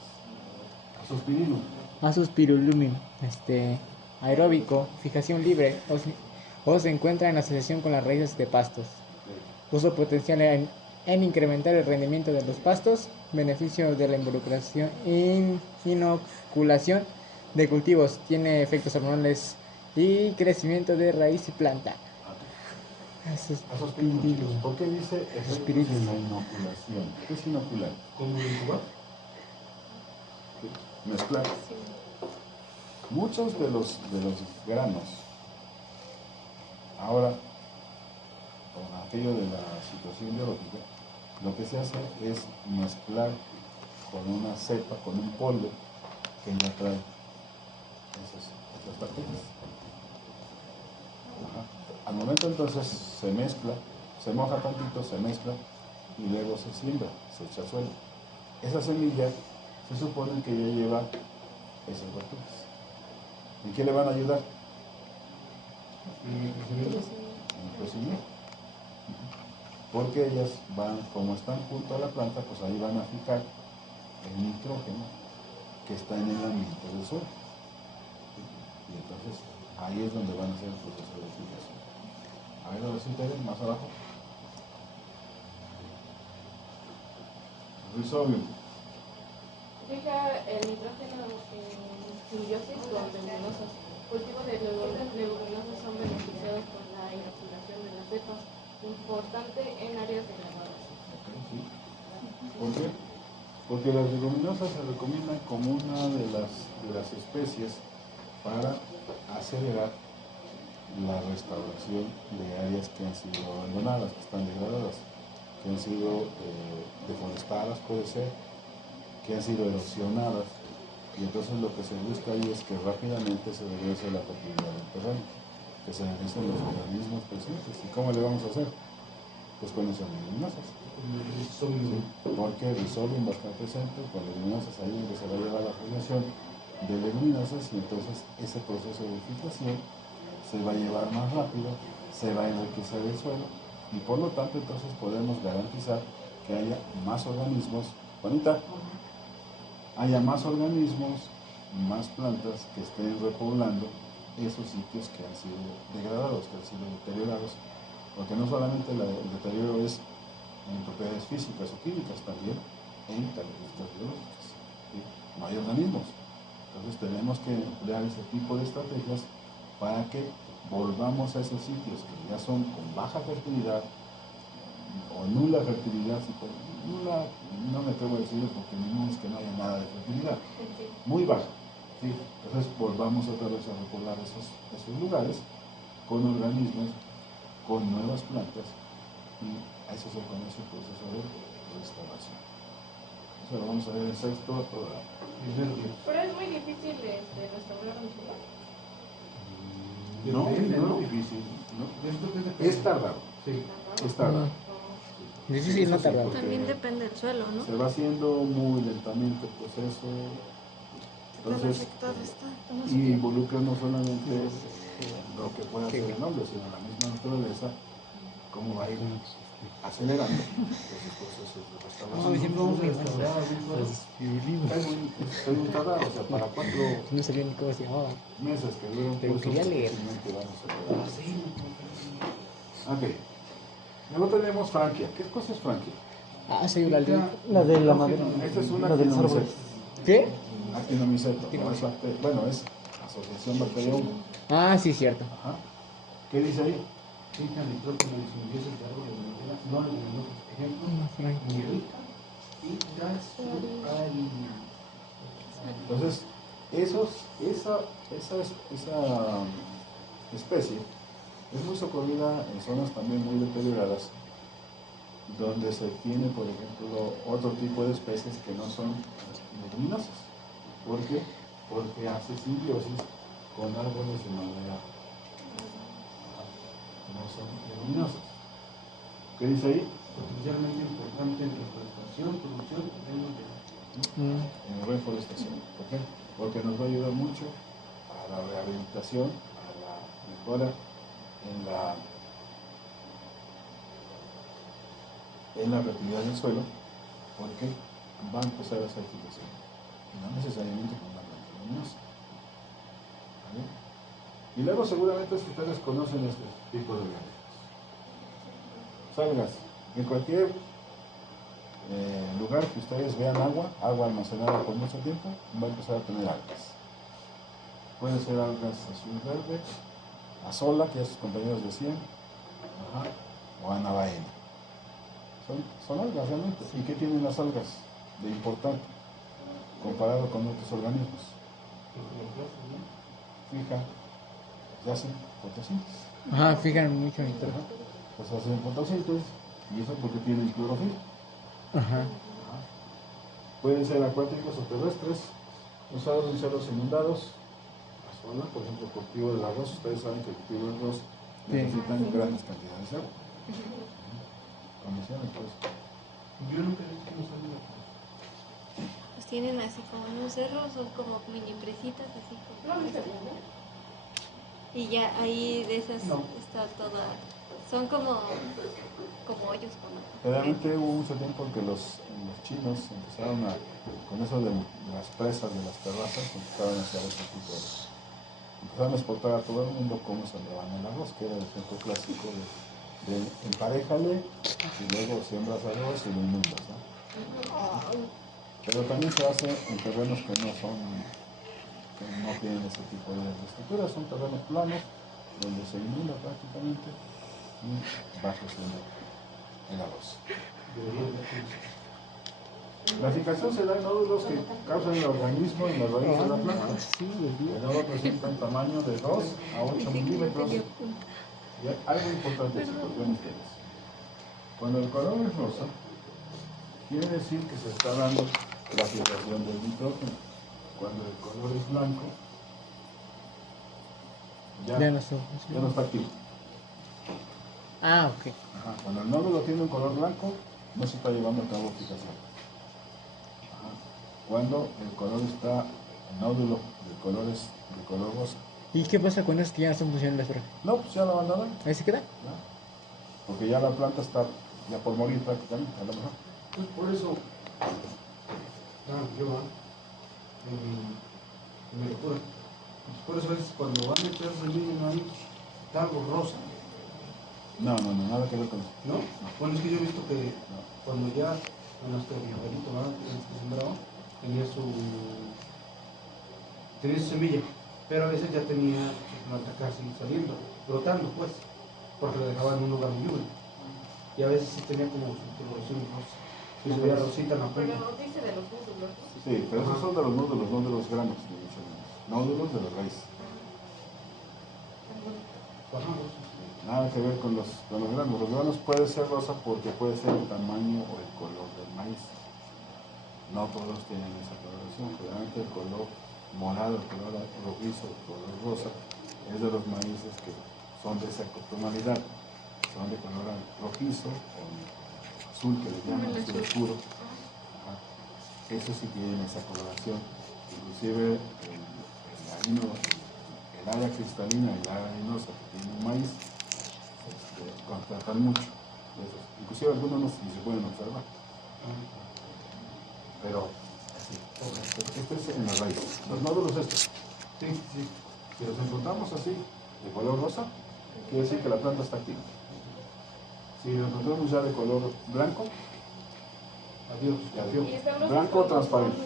Azospirino. Azospirillum. Aeróbico. Fijación libre. O se encuentra en asociación con las raíces de pastos. Uso potencial en incrementar el rendimiento de los pastos. Beneficio de la inoculación de cultivos. Tiene efectos hormonales y crecimiento de raíz y planta. Azospirino, chicos. ¿Por qué dice efectos Azospirino. en la inoculación? ¿Qué es inocular? ¿Cómo incubar? Mezclar. Muchos de los granos, ahora, con aquello de la situación biológica, lo que se hace es mezclar con una cepa, con un polvo que ya trae esas bacterias. Ajá. Al momento entonces se mezcla, se moja tantito, se mezcla y luego se siembra, se echa suelo. Esa semilla se supone que ya lleva esas bacterias. ¿En qué le van a ayudar? En el crecimiento. Porque ellas van, como están junto a la planta, pues ahí van a fijar el nitrógeno que está en el ambiente del suelo. Y entonces ahí es donde van a hacer el proceso de fijación. A ver, ahora sí ustedes, más abajo. Rhizodium. Fija el nitrógeno en simbiosis con leguminosas. Cultivos de leguminosas son beneficiados por la inoculación de las cepas, importante en áreas degradadas. Okay, sí. ¿Por qué? Porque las leguminosas se recomiendan como una de las especies para acelerar la restauración de áreas que han sido abandonadas, que están degradadas, que han sido deforestadas, puede ser, que han sido erosionadas, y entonces lo que se busca ahí es que rápidamente se regrese la fertilidad del terreno, que se regresen los organismos presentes. ¿Y cómo le vamos a hacer? Pues con esas leguminosas. Porque el Rhizodium va a estar presente, con leguminosas ahí donde se va a llevar la formación de leguminosas, y entonces ese proceso de filtración se va a llevar más rápido, se va a enriquecer el suelo, y por lo tanto entonces podemos garantizar que haya más organismos, Juanita, haya más organismos, más plantas que estén repoblando esos sitios que han sido degradados, que han sido deteriorados, porque no solamente el deterioro es en propiedades físicas o químicas, también en características biológicas. ¿Sí? No hay organismos. Entonces tenemos que emplear ese tipo de estrategias para que volvamos a esos sitios que ya son con baja fertilidad o nula fertilidad. Nula, no me atrevo a decirlo porque no es que no haya nada de fertilidad, muy baja. ¿Sí? Entonces volvamos otra vez a repoblar esos lugares con organismos, con nuevas plantas, y eso se conoce el proceso de restauración. Eso lo vamos a ver en sexto programa. Pero es muy difícil restaurar un suelo. No, no es difícil, ¿no? Es tardado. Sí. es tardado. Difícil no tardar. porque También depende del suelo, ¿no? se va haciendo muy lentamente el proceso. Entonces, y involucra no solamente lo que puede hacer el hombre, sino la misma naturaleza, cómo va a ir acelerando esos procesos de restauración. Es muy tardado, o sea, para 4 No sabía ni cómo se llamaba. meses que dura un Pero curso, quería leer. difícilmente van a acelerar. Ok. Luego tenemos Franquia. ¿Qué cosa es Franquia? Ah, soy la de... La de la madera. Esta es una La de los árboles. actinomiceto. ¿Qué? Actinomiceto, no es bueno, es asociación bacteria-hongo. Ah, sí, cierto. Ajá. ¿Qué dice ahí? Fijan nitrógeno y simbiosis de árboles de madera, no leguminosos. Ejemplo, mirrita y casuarina. Entonces, esa especie es muy socorrida en zonas también muy deterioradas, donde se tiene, por ejemplo, otro tipo de especies que no son leguminosas. ¿Por qué? Porque hace simbiosis con árboles de madera que no son leguminosas. ¿Qué dice ahí? Potencialmente importante en reforestación, producción y Mm. En reforestación. ¿Por qué? Porque nos va a ayudar mucho a la rehabilitación, a la mejora en la fertilidad del suelo, porque va a empezar a hacer filtración. Y no necesariamente con una planta luminosa. ¿Vale? Y luego seguramente ustedes conocen este tipo de organismos. Salgas en cualquier lugar que ustedes vean agua almacenada por mucho tiempo, va a empezar a tener algas. Puede ser algas azul verde, azola, que ya sus compañeros decían, o anabaena. Son algas realmente. ¿Y qué tienen las algas de importante comparado con otros organismos? Fija, ya hacen fotosíntesis. Ajá, fijan mucho nitrógeno. Pues hacen fotosíntesis, y eso porque tienen clorofila. Ajá. Pueden ser acuáticos o terrestres, usados en suelos inundados. Azola, por ejemplo, el cultivo del arroz. Ustedes saben que el cultivo del arroz necesitan grandes cantidades de agua. Condiciones, pues. Yo nunca he visto que no salen de Pues tienen así como en un cerro, son como mini presitas, así como. Y ya ahí de esas está toda. Son como hoyos, como. Realmente hubo mucho tiempo en que los chinos empezaron con eso de las presas, de las terrazas, empezaron a hacer ese tipo de. Empezaron a exportar a todo el mundo cómo sembraban el arroz, que era el ejemplo clásico de emparejale y luego siembras arroz y lo inundas, ¿no? Pero también se hace en terrenos que no tienen ese tipo de estructuras, son terrenos planos, donde se inunda prácticamente y va creciendo el arroz. La fijación se da en nódulos que causan el organismo en la raíz de la planta. El nódulo presenta un tamaño de 2 a 8 milímetros. Y algo importante, si podrían ustedes. Cuando el color es rosa, quiere decir que se está dando la fijación del nitrógeno. Cuando el color es blanco, ya no está activo. Ah, ok. Ajá. Cuando el nódulo tiene un color blanco, no se está llevando a cabo fijación. Cuando el nódulo del color es de color rosa. ¿Y qué pasa con esos que ya no están funcionando? No, pues ya lo abandonan. ¿Ahí se queda? ¿No? Porque ya la planta está ya por morir prácticamente, a lo mejor. Entonces, por eso, yo en mi locura, por eso es cuando van a meter semilla en maíz, está algo rosa, No, nada que ver con eso. ¿no? Bueno, es que yo he visto que cuando ya, bueno, mi abuelito, ¿verdad? Que sembraba, tenía su semilla, pero a veces ya tenía su planta casi saliendo, brotando, pues, porque lo dejaba en un lugar muy húmedo. Y a veces sí tenía como su coloración rosa. Y se veía rosita en la punta. Pero dice de los nódulos. Sí, pero esos son de los nódulos, no de los granos, de hecho. Nódulos de la raíz. Ajá, rosas. Nada que ver con los granos. Los granos puede ser rosa porque puede ser el tamaño o el color del maíz. No todos tienen esa coloración. Generalmente el color morado, el color rojizo, el color rosa, es de los maíces que son de esa tonalidad. son de color rojizo o azul, que le llaman azul oscuro. Ajá. Eso sí tienen esa coloración. Inclusive el área cristalina y el área arenosa que tiene un maíz contrastan mucho. Inclusive algunos ni se pueden observar. Pero así, este es en la raíz. Los nódulos estos. Sí, sí. Si los encontramos así, de color rosa, quiere decir que la planta está activa. Si los encontramos ya de color blanco, adiós, adiós. Blanco transparente.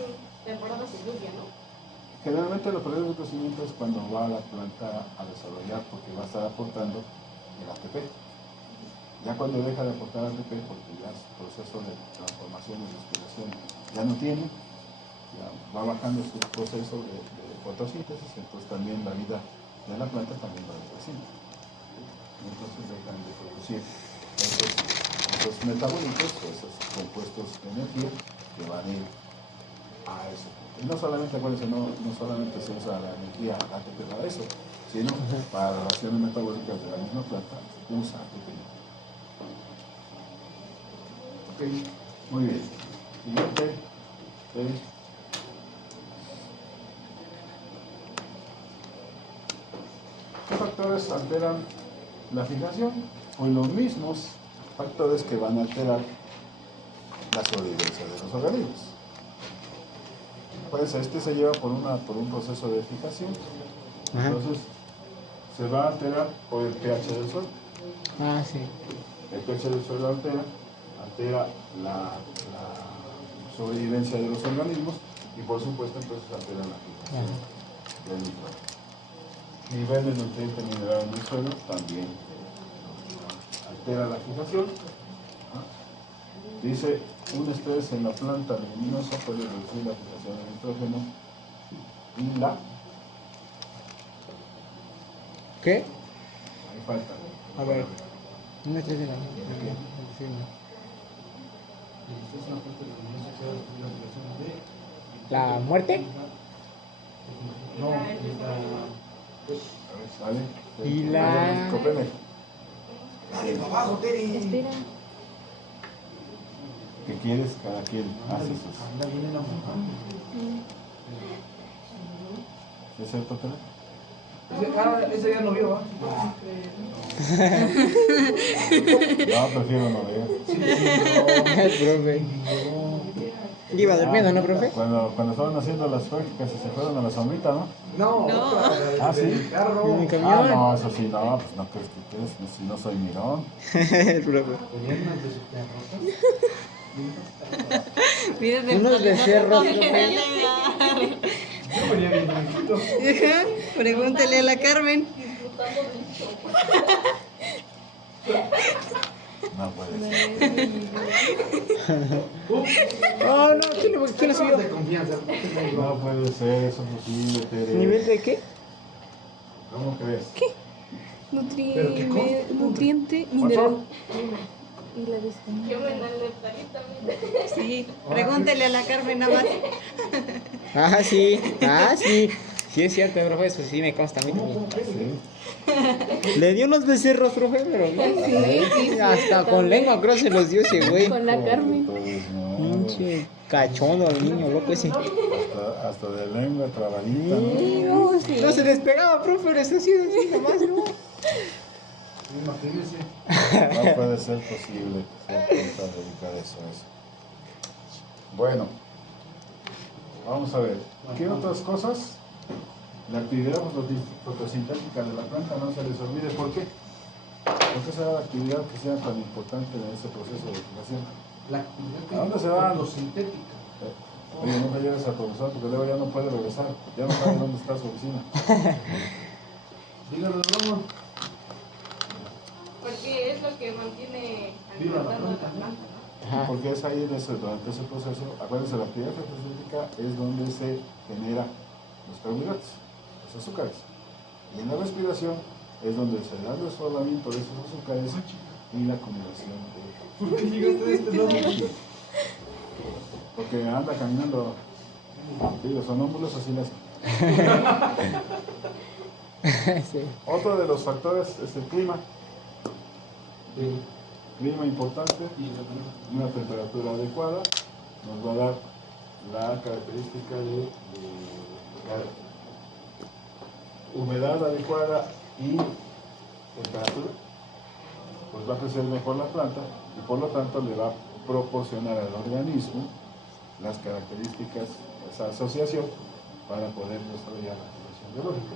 Temporadas de lluvia, ¿no? Generalmente los periodos de crecimiento es cuando va la planta a desarrollar, porque va a estar aportando el ATP. Ya cuando deja de aportar ATP, porque ya su proceso de transformación y respiración ya no tiene, ya va bajando su proceso de fotosíntesis, entonces también la vida de la planta también va decreciendo. Entonces dejan de producir esos metabolitos, esos compuestos de energía que van a ir a eso. Y no solamente, acuérdense, no solamente se usa la energía ATP para eso, sino para relaciones metabólicas de la misma planta, usa ATP. Ok, muy bien. Siguiente. ¿Qué factores alteran la fijación? Pues los mismos factores que van a alterar la sobrevivencia de los organismos. Pues este se lleva por un proceso de fijación. Ajá. Entonces se va a alterar por el pH del suelo. Ah, sí. El pH del suelo altera la sobrevivencia de los organismos y por supuesto entonces altera la fijación del nitrógeno. Nivel de nutriente mineral en el suelo también altera la fijación. Dice, un estrés en la planta leguminosa puede reducir la fijación del nitrógeno y la... ¿Qué? Ahí falta. A ver. Un estrés de la ¿La muerte? No, ¿Vale? Y la... Copene. Espera. ¿Qué quieres? Cada quien hace sus... anda bien enamorado. ¿Es cierto, Tere? Ese ya no vio, ¿ah? No, prefiero no ver. Profe. Iba durmiendo, ¿no, profe? Cuando estaban haciendo las prácticas y se fueron a la sombrita, ¿no? No, No. Ah, sí. el carro. En mi Ah, camión. no, eso sí, no, pues no crees que quieres, si no soy mirón. El profe. Tenían unas de sus perros. Miren Unos becerros, profe. Yo venía bien tranquilo. Pregúntele a la Carmen. No puede ser. Oh, no, ¿quién lo subió? De confianza. No puede ser, eso es posible, Tere. ¿Nivel de qué? ¿Cómo crees? ¿Pero qué cosa? Nutriente ¿Cuánto? mineral. Y la Yo me enamoré también. Sí, pregúntele a la Carmen nada más. Ah, sí. Ah, sí. Sí, es cierto, profe, eso sí me consta a mí también. Sí. Le dio unos becerros, profe, pero Sí, hasta con lengua creo se los dio ese güey. Con la Carmen. Entonces, no, Pinche cachondo el niño, loco ese. hasta de lengua trabadita, ¿no? No se despegaba, profe, pero está así nomás, ¿no? Imagínense. No puede ser posible que sea tanta delicadeza eso. Bueno, vamos a ver. ¿Qué otras cosas? La actividad fotosintética de la planta no se les olvide. ¿Por qué? ¿Por qué será la actividad que sea tan importante en ese proceso de fijación? La actividad ¿A dónde se van? sintética. Oye, no me lleves al profesor porque luego ya no puede regresar. Ya no sabe dónde está su oficina. Díganlo, Ramón. Porque es lo que mantiene Viva la alimentando a la planta. planta, ¿no? Ajá. Porque es ahí durante ese proceso, acuérdense, la actividad fotosintética es donde se genera los carbohidratos, los azúcares. Y en la respiración es donde se da el desdoblamiento de esos azúcares y la acumulación de... ¿Por qué llegaste de este lado? Porque anda caminando, sí, los sonómbulos así las... Sí. Otro de los factores es el clima. Sí. Clima importante, una temperatura adecuada, nos va a dar la característica de humedad adecuada y temperatura, pues va a crecer mejor la planta y por lo tanto le va a proporcionar al organismo las características, esa asociación para poder desarrollar la activación biológica.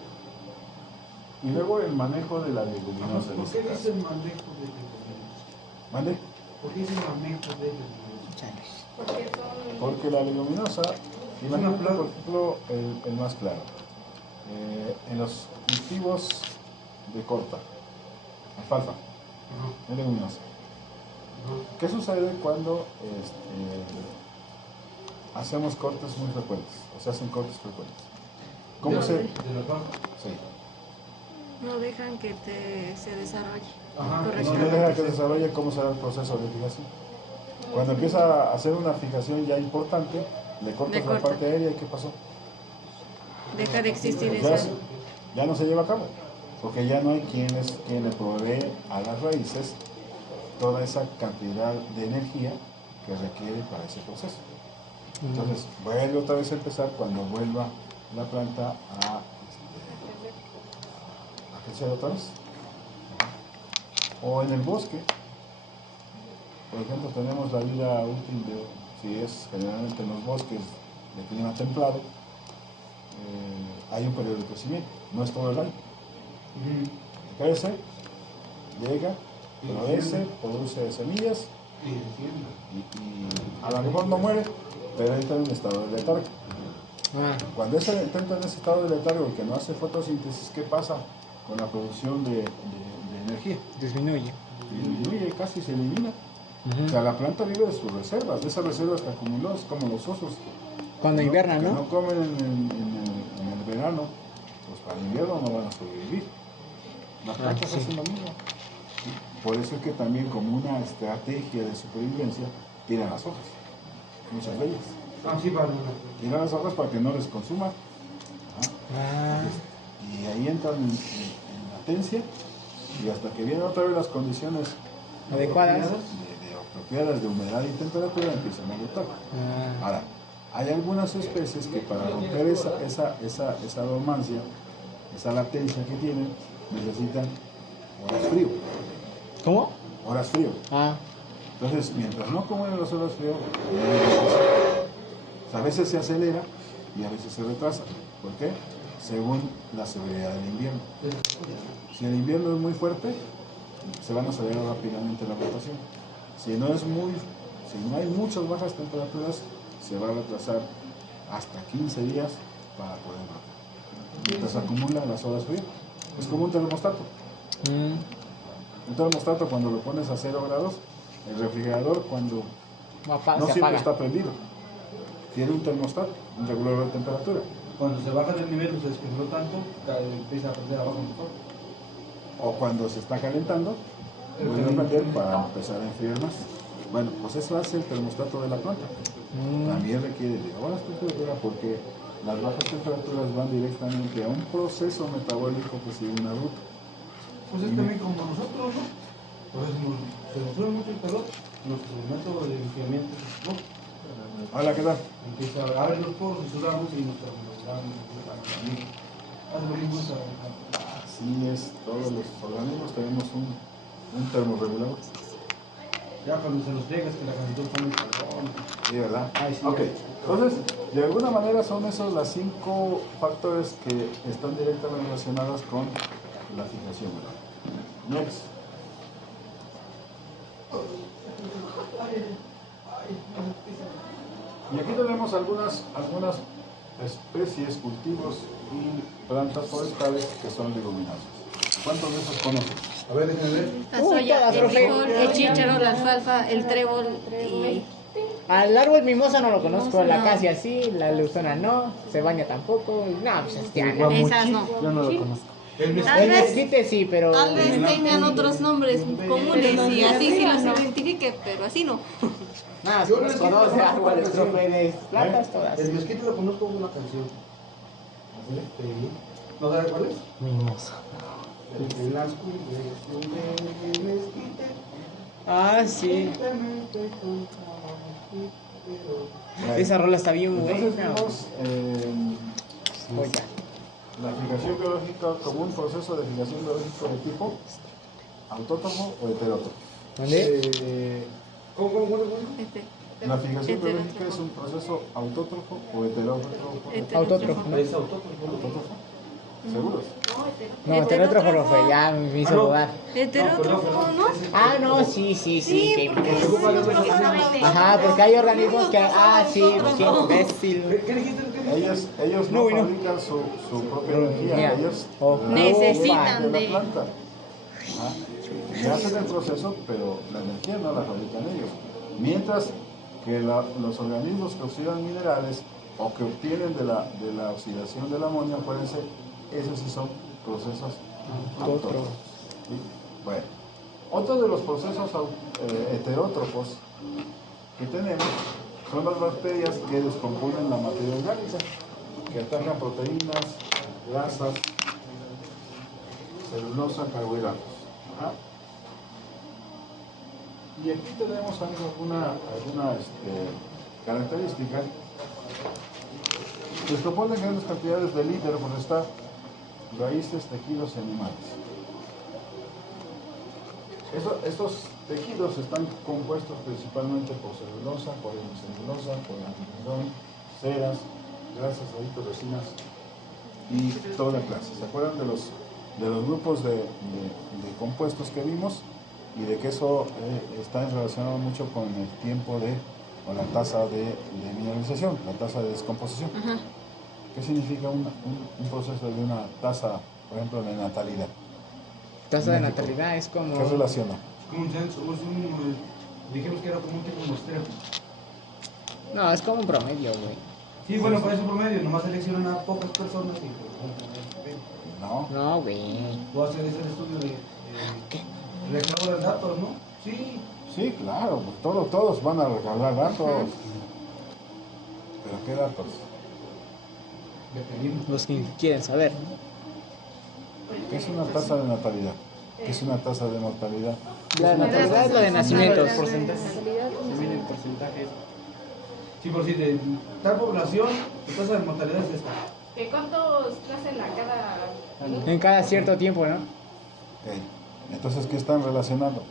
Y luego el manejo de la leguminosa. ¿Por qué dice el manejo de leguminosa? ¿Vale? ¿Por qué dice el manejo de leguminosa? Porque son... Porque la leguminosa, imagínate por ejemplo el más claro, en los cultivos de corta, alfalfa, es leguminosa. ¿Qué sucede cuando hacemos cortes muy frecuentes? O se hacen cortes frecuentes. ¿Cómo se...? ¿De la alfalfa? Sí. No dejan que se desarrolle Ajá. No correctamente. deja que se desarrolle cómo se da el proceso de fijación. Cuando empieza a hacer una fijación ya importante, le cortas Le la corta. parte aérea y ¿qué pasó? Deja de existir Ya, esa. ya no se lleva a cabo, porque ya no hay quien le provee a las raíces toda esa cantidad de energía que requiere para ese proceso. Entonces, vuelve otra vez a empezar cuando vuelva la planta a crecer otra vez. O en el bosque, por ejemplo, tenemos la vida útil de, si es generalmente en los bosques de clima templado, hay un periodo de crecimiento, no es todo el año. Crece, llega, florece, produce semillas Y desciende. y a lo mejor no muere, pero entra en un estado de letargo. Cuando entra en ese estado de letargo y que no hace fotosíntesis, ¿qué pasa con la producción de energía? Disminuye. Disminuye, casi se elimina. O sea, la planta vive de sus reservas, de esas reservas que acumuló, es como los osos. Cuando inverna, Que ¿no? no comen en el verano, pues para el invierno no van a sobrevivir. Las plantas sí. hacen lo mismo. Por eso es que también como una estrategia de supervivencia tiran las hojas, muchas de ellas. Ah, sí, para Tiran las hojas para que no les consuma. Ah, Y ahí entran en latencia y hasta que vienen otra vez las condiciones adecuadas. apropiadas de humedad y temperatura empiezan a brotar. Ah, Ahora, hay algunas especies que para romper esa dormancia, esa latencia que tienen, necesitan horas frío. ¿Cómo? Horas frío. Ah, Entonces, mientras no comen las horas frío, no hay proceso. O sea, a veces se acelera y a veces se retrasa. ¿Por qué? Según la severidad del invierno. Si el invierno es muy fuerte, se van a acelerar rápidamente la rotación. Si no hay muchas bajas temperaturas, se va a retrasar hasta 15 días para poder brotar. Mientras acumulan las horas frío. Es como un termostato. Un termostato cuando lo pones a 0 grados, el refrigerador cuando no se siempre apaga. está prendido. Tiene un termostato, un regulador de temperatura. Cuando se baja del nivel, se descongeló tanto, empieza a prender abajo mejor. O cuando se está calentando, vuelve a prender para empezar a enfriar más. Bueno, pues eso hace el termostato de la planta. También requiere de horas de temperatura porque las bajas temperaturas van directamente a un proceso metabólico que sigue una ruta. Pues es también como nosotros, ¿no? Por eso se nos sube mucho el calor, nuestro método de enfriamiento es ¿no? Hola, ¿qué tal? Empieza a abrir los poros y sudamos y nos terminamos. Haz lo mismo Así es, todos los organismos tenemos un termorregulador. ya cuando se nos pega es que la calentón está muy cabrón. Sí, ¿verdad? Ay, sí. Ok, entonces, de alguna manera son esos los 5 factores que están directamente relacionados con la fijación. Next. Y aquí tenemos algunas especies, cultivos y plantas forestales que son leguminosas. ¿Cuántos de esos conocen? A ver, déjenme ver. La soya, todas, el profe. frijol, el chícharo, la alfalfa, el trébol y al árbol mimosa no lo conozco, la No. acacia sí, la luzona no, cebania tampoco, y no, pues es tiana. esas no. Yo no lo conozco. El Tal El vez, mezquite sí, pero... tal vez tengan otros nombres comunes y así sí los identifique, pero así no. No, Yo pues les conozco quiero- árboles, trópedes, plantas todas. El mezquite lo conozco como una canción. Sí. ¿No sabes cuál es? Mimosa. En las cumbres del mezquite Ah, sí. Esa rola está bien buena. Entonces vimos Oiga. la fijación biológica como un proceso de fijación biológica de tipo autótrofo o heterótrofo. ¿Dónde? ¿Cómo? Este, La fijación Heterótrofo. biológica es un proceso autótrofo o heterótrofo. Autótrofo, ¿no? Es autótrofo, ¿no? ¿Autótrofo? ¿Seguros? No, heterótrofo fue, ya me hizo dudar. Heterótrofo, ¿no? Ah, no, sí, que porque es exactamente. Ajá, porque hay organismos que. Ah, sí, imbécil. ¿Qué dijiste? Ellos no fabrican su propia energía, ellos la Necesitan de de- la planta. ¿Ah? Y hacen el proceso, pero la energía no la fabrican ellos. Mientras que los organismos que oxidan minerales o que obtienen de la oxidación del amonio, acuérdense, esos sí son procesos autótrofos. ¿Sí? Bueno, otro de los procesos heterótrofos que tenemos son las bacterias que descomponen la materia orgánica, que atacan proteínas, grasas, celulosa, carbohidratos. Ajá. Y aquí tenemos alguna característica. Descomponen grandes cantidades de líder forestal, raíces, tejidos y animales. Estos tejidos están compuestos principalmente por celulosa, por hemicelulosa, por almidón, ceras, grasas, aditos, resinas y toda clase. ¿Se acuerdan de los grupos de compuestos que vimos? Y de que eso está relacionado mucho con el tiempo o la tasa de mineralización, la tasa de descomposición. Ajá. ¿Qué significa un proceso de una tasa, por ejemplo, de natalidad? Tasa de natalidad es como. ¿Qué relaciona? Como un censo, dijimos que era como un tipo de muestreo. No, es como un promedio, güey. Sí, bueno, para ese promedio, nomás seleccionan a pocas personas y No. No, güey. o hacen ese estudio de recaudo de datos, ¿no? Sí. Sí, claro, pues todos van a recaudar datos. ¿Pero qué datos? Dependiendo. Los que quieren saber. ¿Qué es una tasa de natalidad? ¿Qué es una tasa de mortalidad? La natalidad es lo de nacimientos. También el porcentaje. Sí, por si de tal población, la tasa de mortalidad es esta. ¿Que cuántos nacen a cada minuto? En cada cierto tiempo, ¿no? Ok. Entonces, ¿qué están relacionando?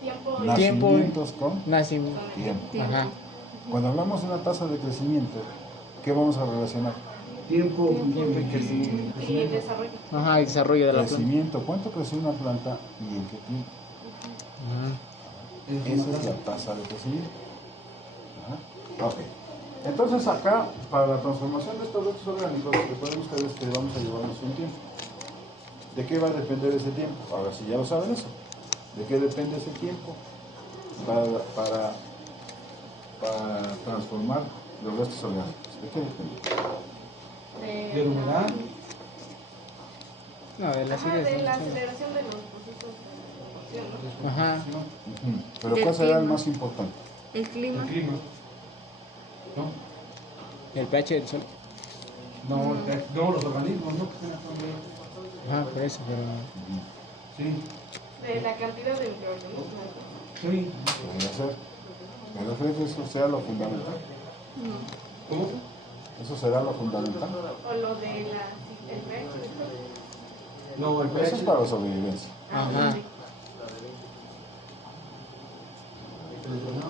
Tiempo. Tiempo. Nacimientos con Nacimiento. tiempo. Ajá. Cuando hablamos de una tasa de crecimiento, ¿qué vamos a relacionar? Tiempo y Y desarrollo. Ajá, el desarrollo de la planta. Crecimiento, ¿cuánto creció una planta y en qué tiempo? Ajá. Esa es la tasa de crecimiento. Ajá. Ok. Entonces acá, para la transformación de estos restos orgánicos, recuerden ustedes que vamos a llevarnos un tiempo. ¿De qué va a depender ese tiempo? Ahora sí ya lo saben eso. ¿De qué depende ese tiempo para transformar los restos orgánicos? ¿De qué depende? de la humedad. No, de la Ajá, de la serie. aceleración de los procesos de formación, ¿no? Ajá. Ujú. Pero Del ¿cuál será el clima. más importante? El clima. El clima. ¿No? El pH del sol. No, los organismos, ¿no? Que están actuando. Ajá, por eso, pero. Ujú. Sí. De la cantidad de microorganismos. Sí. Podría ser. Pero creo que eso sea lo fundamental. ¿Cómo? Eso será lo fundamental. O lo de el pH. No, el Eso pH. es para la sobrevivencia. Ajá.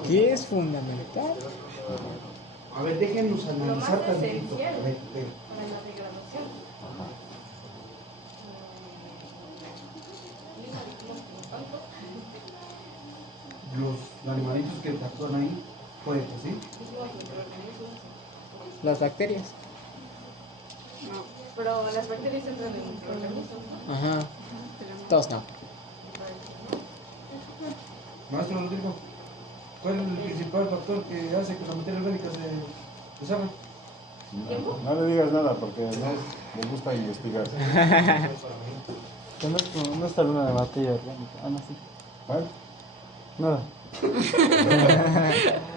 ¿Qué es fundamental? A ver, déjenos Lo más analizar tantito. esencial A ver, para la degradación. los animalitos que actúan ahí, puede que sí. Los microorganismos. Las bacterias. Pero las bacterias entran en microorganismos, ¿no? Ajá. Todos no. Maestro Rodrigo, ¿cuál es el principal factor que hace que la materia orgánica se deshaga? No le digas nada porque no le gusta investigar. No está luna de materia orgánica. Ah, no, sí. ¿Vale? Nada.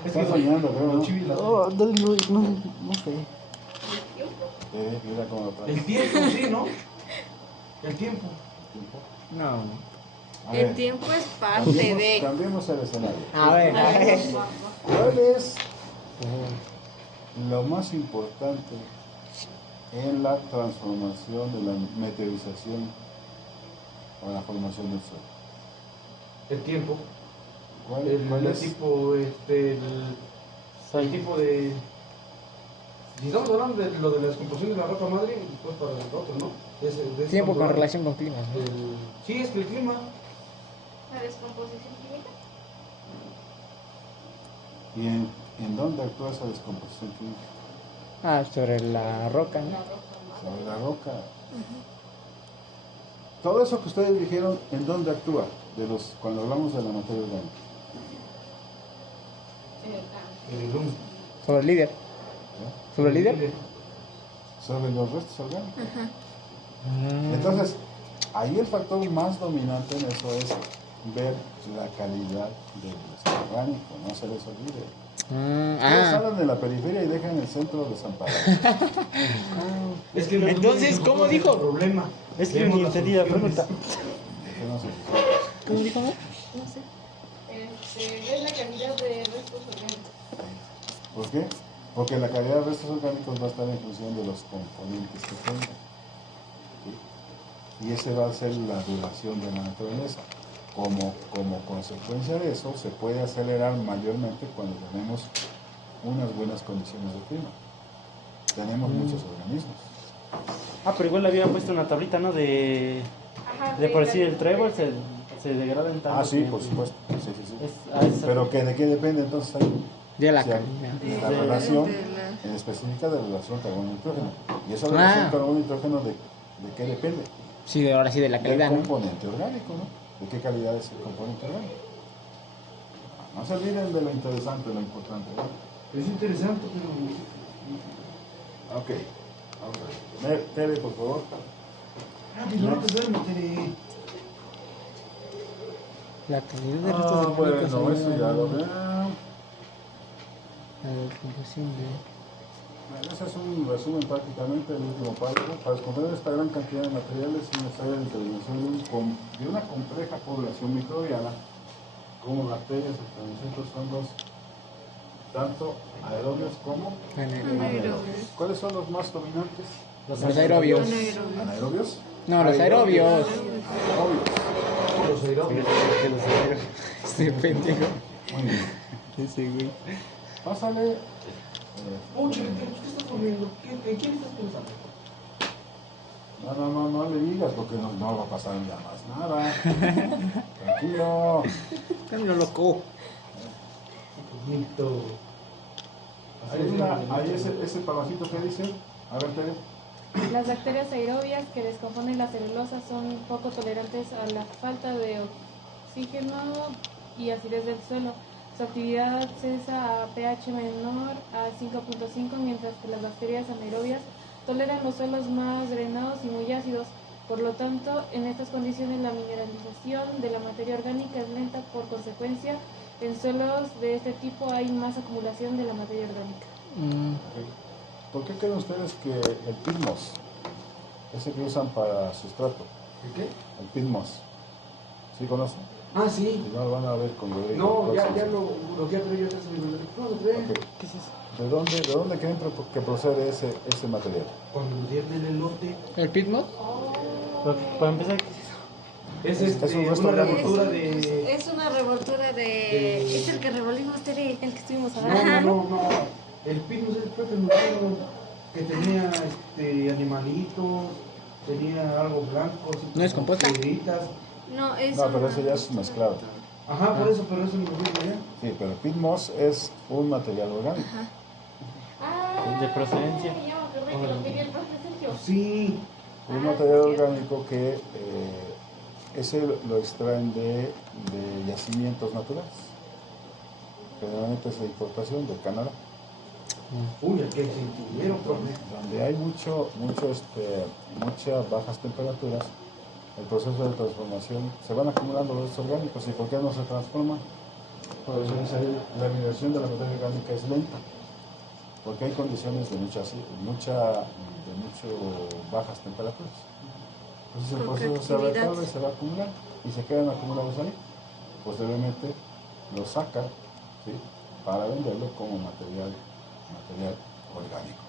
Está soñando, creo, ¿no? Los chivis, No sé. Mira cómo lo trae. el tiempo, sí, ¿no? El tiempo. No. A El ver, tiempo es parte de... cambiemos el escenario. A ver, ¿Cuál es lo más importante en la transformación de la meteorización o la formación del Sol? El tiempo. ¿Cuál El es? tipo, el tipo de... Si estamos hablando de lo de la descomposición de la roca madre, después para el otro, ¿no? De ese tiempo con cuando- relación con clima, ¿no? Sí, es que el clima. La descomposición química. ¿Y en dónde actúa esa descomposición química? Ah, sobre la roca, ¿no? La roca madre. Sobre la roca. Todo eso que ustedes dijeron, ¿en dónde actúa? Cuando hablamos de la materia orgánica. El humo. Sobre el líder. ¿Ya? ¿Sobre el líder? Sobre los restos orgánicos. Mm. Entonces, ahí el factor más dominante en eso es ver la calidad del resto orgánico, no se les olvide. Ustedes hablan de la periferia y dejan el centro desamparado. Es que Entonces, ¿cómo nosotros dijo? el problema. Es que Vemos ni las entendí la soluciones. pregunta. Déjenos el- ¿Cómo dijo? No sé. Es la calidad de restos orgánicos. ¿Por qué? Porque la calidad de restos orgánicos va a estar en función de los componentes que tengan. ¿Sí? Y ese va a ser la duración de la naturaleza. Como consecuencia de eso, se puede acelerar mayormente cuando tenemos unas buenas condiciones de clima. Tenemos muchos organismos. Ah, pero igual le habían puesto una tablita, ¿no? Ajá, De por sí el calidad. trébol se degrada en tanto Ah, sí, tiempo. por supuesto. Sí, sí, sí. Pero Pero ¿de qué depende entonces ahí? De la O sea, calidad. de la De- relación, de la- en específica de la relación carbono-nitrógeno. Y esa relación carbono-nitrógeno, ¿de qué depende? Sí, ahora sí, de la Del calidad, ¿no? componente orgánico, ¿no? ¿De qué calidad es el componente orgánico? No se olviden de lo interesante, lo importante, ¿no? Es interesante, pero... Ok, vamos a ver. Tere, por favor. Rápido, no te duermes, Tere. La calidad de restos orgánicos bueno, eso ya lo ayuda veo. a la descomposición de... Bueno, ese es un resumen prácticamente del último párrafo. Para descomponer esta gran cantidad de materiales es necesaria la intervención de una compleja población microbiana como bacterias, extraños hongos, tanto aerobios como anaerobios. ¿Cuáles son los más dominantes? Los aerobios. ¿Anaerobios? No, los aerobios. Aerobios. Los aerobios. Ese pendejo. Muy bien. Ese güey. Pásale. Oye, ¿qué estás comiendo? ¿En quién estás pensando? No le digas porque no va a pasar ya más nada. Tranquilo. Camino loco. Bonito. Hay ese parrafito que dice. A ver, Tere. Las bacterias aerobias que descomponen la celulosa son poco tolerantes a la falta de oxígeno y acidez del suelo. Su actividad cesa a pH menor a 5.5, mientras que las bacterias anaerobias toleran los suelos más drenados y muy ácidos. Por lo tanto, en estas condiciones la mineralización de la materia orgánica es lenta. Por consecuencia, en suelos de este tipo hay más acumulación de la materia orgánica. ¿Por qué creen ustedes que el pitmos, ese que usan para sustrato, ¿Qué? el pitmos, ¿sí conocen? Ah, sí. Si no lo van a ver con lo de No, ya lo que ya te subí. No, lo trae. Ok. ¿Qué es eso? ¿De dónde creen que procede ese material? Cuando nos dieron el elote. ¿El pitmos? Para empezar, ¿qué es eso? Es, Es un resto una orgánico. revoltura de... Es una revoltura de... Es el que revolvimos, Tere, el que estuvimos No, hablando. no. El pitmus es el propio nutrido que tenía animalitos, tenía algo blanco. así ¿No es como composta? piedritas. No, es No, pero una- ese ya es mezclado. Ajá, por eso, pero eso nos dio allá. Sí, pero el pitmos es un material orgánico. Ah, ¿De procedencia? Ya me acordé que lo quería el profe Sergio. Sí. Un material orgánico que ese lo extraen de yacimientos naturales. Generalmente es de importación de Canadá, Uy, aquel cinturero, profe. donde hay muchas bajas temperaturas. El proceso de transformación se van acumulando los restos orgánicos. ¿Y por qué no se transforman? Pues la migración de la materia orgánica es lenta, porque hay condiciones de mucho bajas temperaturas. Entonces el Con proceso se actividad. recarga y se va a acumular y se quedan acumulados ahí. Posteriormente lo sacan, ¿sí?, para venderlo como material orgánico.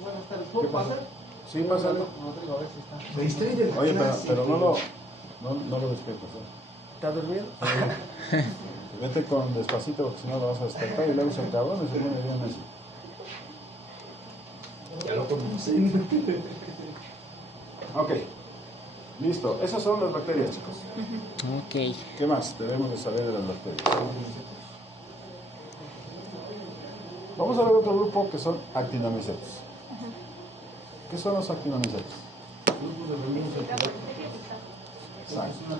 Buenas tardes. ¿Qué ¿Puedo pasa? pasar? Sí, pásale. No tengo, a ver si está. Me distrae de la Oye, clase, pero no güey. lo despiertes, ¿eh? ¿Está dormido? Vete con despacito porque si no lo vas a despertar y luego se cabrón y se viene bien así. Ya lo conocen. Ok, listo. Esas son las bacterias, chicos. Ok. ¿Qué más debemos de saber de las bacterias? Vamos a ver otro grupo que son actinomicetos. ¿Qué son los actinomicetos? Exacto.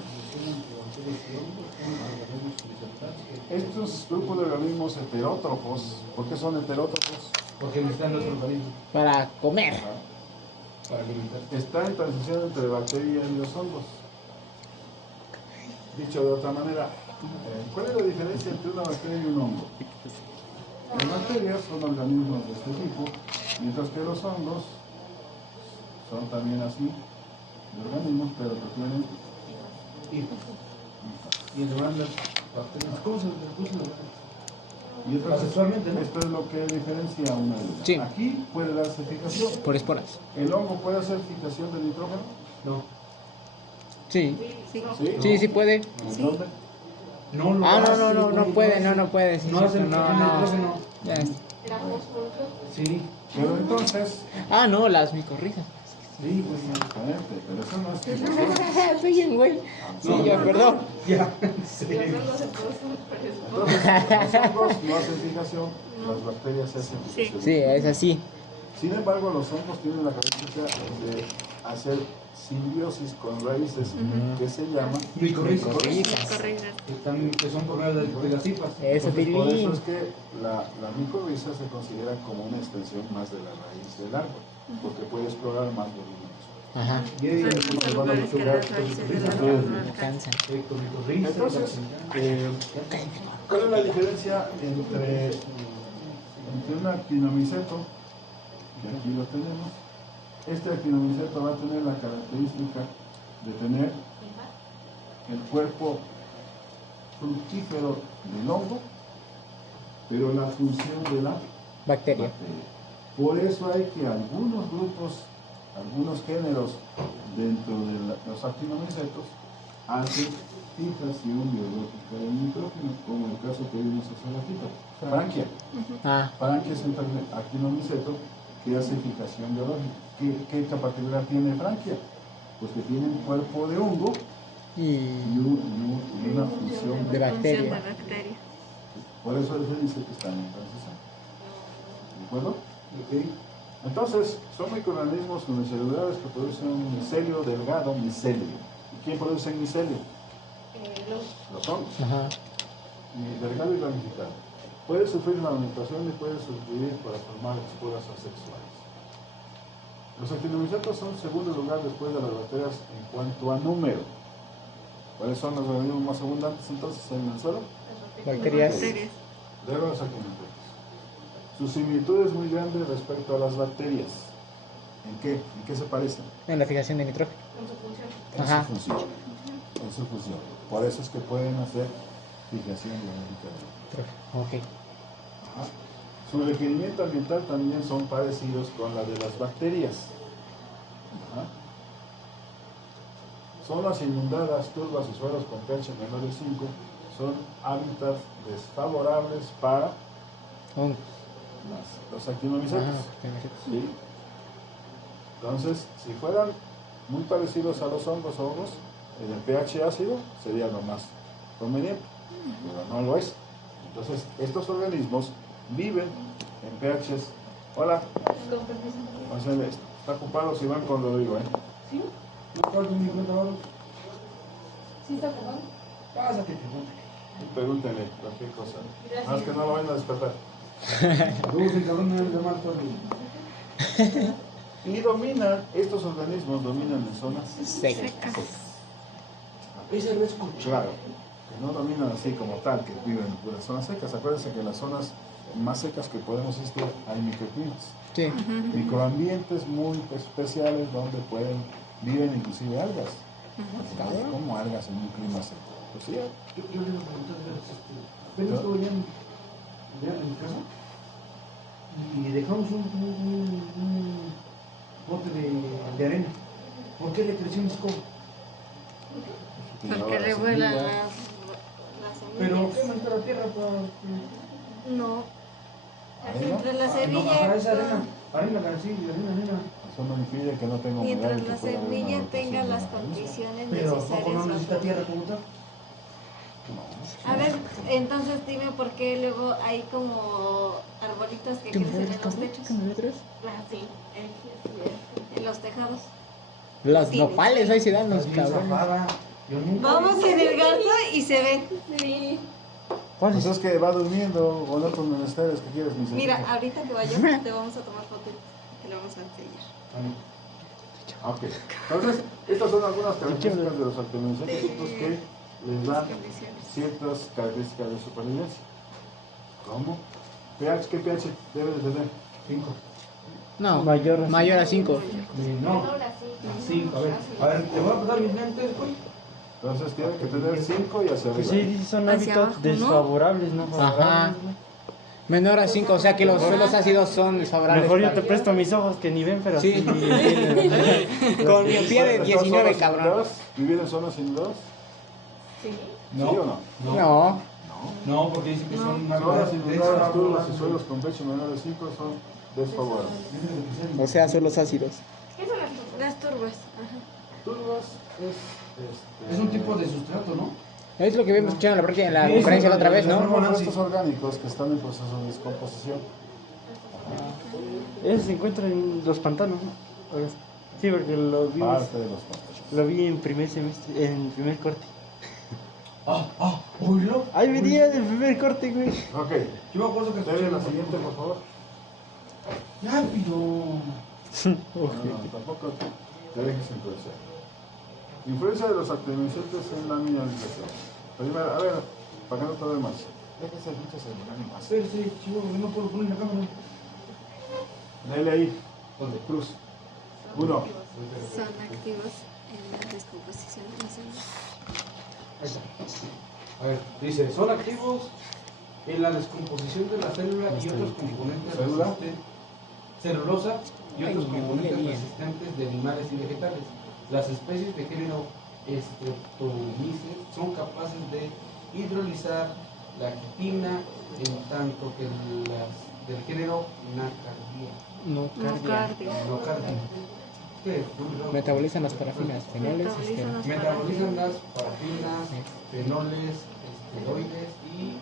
Estos grupos de organismos heterótrofos, ¿por qué son heterótrofos? Porque necesitan nuestro organismo Para comer. para alimentarse. Está en transición entre bacterias y los hongos. Dicho de otra manera, ¿cuál es la diferencia entre una bacteria y un hongo? Las bacterias son organismos de este tipo, mientras que los hongos son también así, de organismos, pero que tienen Y además las bacterias. ¿Cómo se llama? y entonces, Asexualmente, ¿no? esto es lo que diferencia una de ellas. Sí. Aquí puede darse fijación. Por esporas. ¿El hongo puede hacer fijación de nitrógeno? No. Sí. Sí. Sí. Sí, sí puede. ¿En dónde? No lo Ah, hace, no güey, puede, hace. no puede. Sí, No sí, hace no, nitrógeno. no. Ya es- Era fósforo. Sí. Pero entonces, Ah, no, las micorrizas. Sí, güey. exactamente, pero eso no es fijación. Soy bien, güey. Sí, No, ya, no. perdón. Ya. Sí. Los hongos se producen por eso. Entonces, los hongos no hacen fijación, las bacterias se hacen fijación. Sí, es así. Sin embargo, los hongos tienen la característica de hacer simbiosis con raíces que se llaman Micorrizas. Micorrizas. Que son por de las cifras. Eso, Entonces, por Tilín. eso es que la micorriza se considera como una extensión más de la raíz del árbol, porque puede explorar más volúmenes. Ajá. Y ahí Son algunos los van a lugares que chocar las raíces con del micorrizas. árbol no Me alcanzan. cansan. Con micorrizas. Entonces, ¿cuál es la diferencia entre un actinomiceto, que aquí lo tenemos? Este actinomiceto va a tener la característica de tener el cuerpo fructífero del hongo, pero la función de la Bacteria. bacteria. Por eso hay que algunos grupos, algunos géneros dentro de los actinomicetos hacen fijación biológica del nitrógeno, como el caso que vimos hace ratito. Franquia. Ah, Franquia es un actinomiceto que hace fijación biológica. ¿Qué particularidad tiene Franquia? Pues que tiene un cuerpo de hongo y y una función de bacteria. Función de bacteria. Por eso se dice que están en transición. ¿De acuerdo? Entonces, son microorganismos unicelulares que producen un micelio delgado, micelio. ¿Y quién produce micelio? Los hongos. Ajá. Y delgado y ramificado. Puede sufrir fragmentación y puede sustituir para formar esporas asexuales. Los actinomicetos son segundo lugar después de las bacterias en cuanto a número. ¿Cuáles son los organismos más abundantes entonces en el suelo? Bacterias. Bacterias. Luego los actinomicetos. Su similitud es muy grande respecto a las bacterias. ¿En qué? ¿En qué se parecen? En la fijación de nitrógeno. Con su función. En Ajá. su función. En su función. Por eso es que pueden hacer fijación biológica del nitrógeno. Ok. Ajá. Su requerimiento ambiental también son parecidos con la de las bacterias. Ajá. Zonas inundadas, turbas y suelos con pH menor de 5 son hábitats desfavorables para Hongos. los actinomicetos. Ajá, actinomicetos. ¿Sí? Entonces, si fueran muy parecidos a los hongos, el pH ácido sería lo más conveniente, pero no lo es. Entonces, estos organismos viven en pHs. Hola, Con permiso. o sea, está ocupado si van con Rodrigo, ¿eh? ¿Sí? ¿No cuál es mi cuenta ahora? ¿Sí está ocupado? Pásate, pregúntale. Pregúntenle cualquier cosa. Gracias. Más que no lo vayan a despertar. Luego se cabrón me va a llamar todo el día. Y dominan, estos organismos dominan en zonas Secas. Ese lo escucho. claro, que no dominan así como tal, que viven en puras zonas secas. Acuérdense que las zonas más secas que podemos existir, hay microclimas. Sí. Microambientes muy especiales donde viven inclusive algas. ¿Cómo algas en un clima seco? Pues sí, Yo le iba a preguntar, apenas estuve ya en mi casa y dejamos un bote de arena. ¿Por qué le creció un escobo? Porque revuelan las Pero semillas. ¿qué manita la tierra para...? No. ¿Arena? Entre la No, semilla. ajá, esa arena, sí, arena. Eso no impide que no tenga humedad. Mientras y que la pueda haber una semilla rotación tenga de las la raíz. condiciones Pero ¿poco necesarias. no necesita tierra como tal? A ver, entonces dime por qué luego hay como arbolitos que crecen en los techos. Ah, sí. En los tejados. Los nopales, ahí se dan los Estás bien cabrones. zafada. Yo nunca... Vamos en el garza y se ven. Sí. Pues es que va durmiendo con otros menesteres que quieres, mi Mira, señorita. ahorita que vayamos te vamos a tomar foto y te lo vamos a enseñar. Ok, entonces estas son algunas características de los actinomicéticos que les dan Condiciones. ciertas características de supervivencia. ¿Cómo? pH, ¿qué pH debe de tener? 5. No, Mayor a mayor a 5. No, Menor a 5. A ver, te voy a pasar mis lentes, güey. Entonces tiene que tener 5 y hacia Pues arriba. sí, son Hacia hábitos abajo, ¿no? desfavorables, ¿no? Ajá. Favorables, ¿no? Menor a 5, o sea que los suelos ácidos son desfavorables. Mejor yo para- te presto mis ojos que ni ven, pero Sí. sí. Con miopía de ¿Estas 19, zonas cabrón. inundadas? ¿Vivir en zonas inundadas? Sí. ¿Sí o no? No. No, porque dicen que son Zonas inundadas, turbas y suelos con pH menor de 5 son desfavorables. O sea, suelos ácidos. ¿Qué son las cosas? Las turbas. Ajá. Turbas Es un tipo de sustrato, ¿no? Es lo que habíamos escuchado en la, en la Sí, conferencia sí, la otra vez, Son ¿no? compuestos orgánicos que están en proceso de descomposición. Eso se encuentra en los pantanos, ¿no? Sí, porque Parte de los compuestos. lo vi en primer semestre, en primer corte. Oílo. Ahí venía del primer corte, güey. Ok, Yo me acuerdo que debe la siguiente, por favor. Rápido. No, tampoco te dejes influenciar. Influencia de los actinomicéticos en la mineralización. Primero, a ver, para que no te más. Déjese el pinche celular y más. Sí, chivo, no puedo poner la cámara. Dale ahí. ¿Dónde? Cruz. 1. Son activos en la descomposición de las semillas. Ahí está. A ver, dice, son activos en la descomposición de la célula y otros componentes ¿Célula? resistentes, celulosa y otros Ay, no, componentes bien. resistentes de animales y vegetales. Las especies de género Streptomyces son capaces de hidrolizar la quitina, en tanto que las del género Nacardia. No, cardia. Nocardia. ¿Qué? Metabolizan las parafinas, fenoles, Metabolizan las Metabolizan las parafinas, fenoles, esteroides y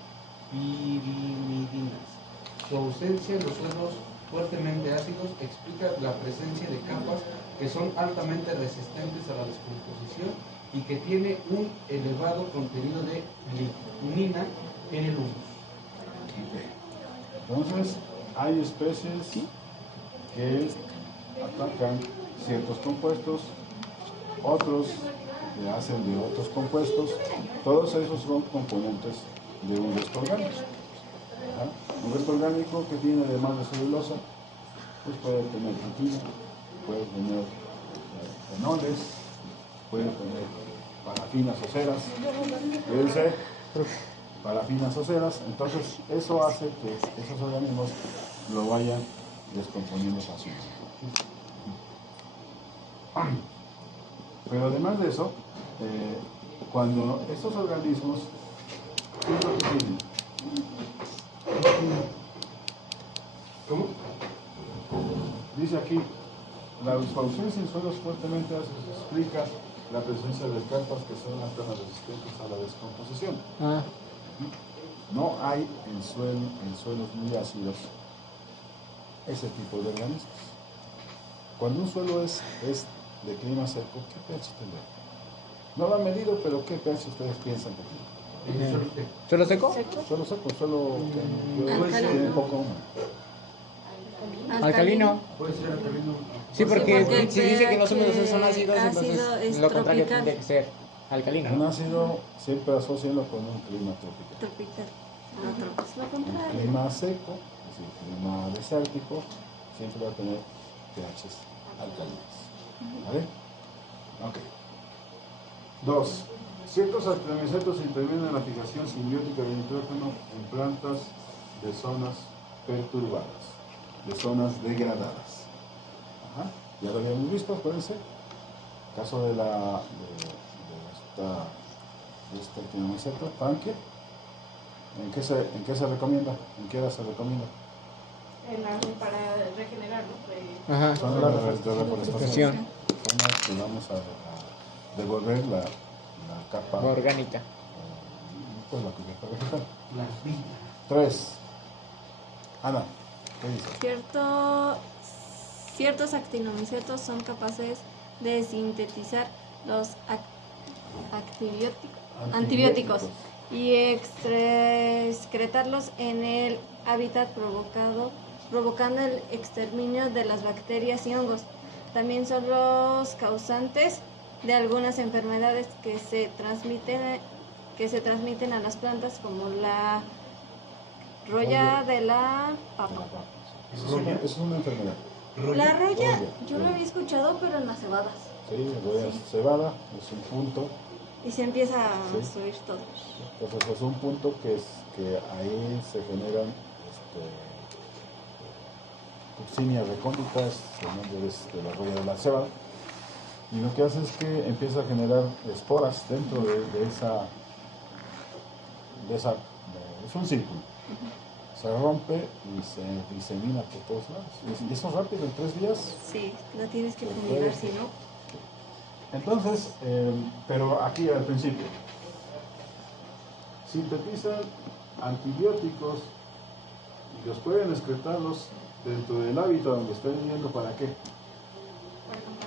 pirimidinas. Su ausencia en los suelos fuertemente ácidos explica la presencia de capas que son altamente resistentes a la descomposición y que tiene un elevado contenido de lignina en el humus. Entonces, hay especies que atacan ciertos compuestos, otros le hacen de otros compuestos. Todos esos son componentes de un resto orgánico. ¿Ah? Un resto orgánico que tiene además de celulosa, pues puede tener quitina, puede tener fenoles, puede tener parafinas o ceras, fíjense, parafinas o ceras. Entonces eso hace que esos organismos lo vayan descomponiendo fácilmente. Pero además de eso, cuando estos organismos, ¿qué es lo que tienen? ¿Cómo? Dice aquí, la ausencia en suelos fuertemente ácidos explica la presencia de capas que son altamente resistentes a la descomposición. Ah, No hay en suelos muy ácidos ese tipo de organismos. Cuando un suelo es de clima seco, ¿qué pH tendrá? No lo han medido, pero ¿qué pH ustedes piensan que tiene? ¿suelo seco? Suelo seco, suelo que Alcalino. tiene poco humo. Alcalino. Puede ser alcalino. Sí, porque porque si dice que los húmedos el son ácidos, ácido entonces es lo contrario tropical. tendría que ser alcalino. Un ¿no? ácido siempre asociado con un clima tropical. Tropical. Es lo Un contrario. clima seco, es decir, clima desértico, siempre va a tener pHs alcalinos. ¿Vale? Ok. 2. Ciertos actinomicetos intervienen en la fijación simbiótica de nitrógeno en plantas de zonas perturbadas, de zonas degradadas. Ajá. Ya lo habíamos visto, acuérdense. Caso de este actinomiceto, panque. ¿En qué se recomienda? ¿En qué edad se recomienda? Para regenerar, ¿no? Ajá. Son las de reforestación. Reforestación. Son las que vamos a devolver la capa Orgánica. pues la cubierta vegetal. Las vidas. 3. Ana, ¿qué dices? Ciertos actinomicetos son capaces de sintetizar los antibióticos y excretarlos en el hábitat provocando el exterminio de las bacterias y hongos. También son los causantes de algunas enfermedades que se transmiten a las plantas, como la roya de la papa. Eso es una enfermedad. La roya, Roya. yo lo había escuchado, pero en las cebadas. Sí, roya cebada es un punto. Y se empieza a Sí. subir todo. Entonces es un punto que ahí se generan toxinias recónditas, el nombre es de la roya de la cebada. Y lo que hace es que empieza a generar esporas dentro de esa es un círculo. Se rompe y se disemina por todos lados. Y eso rápido, en 3 días. Sí, la tienes que fumigar, si no. Entonces, pero aquí al principio, sintetizan antibióticos y los pueden excretarlos dentro del hábitat donde están viviendo. ¿Para qué?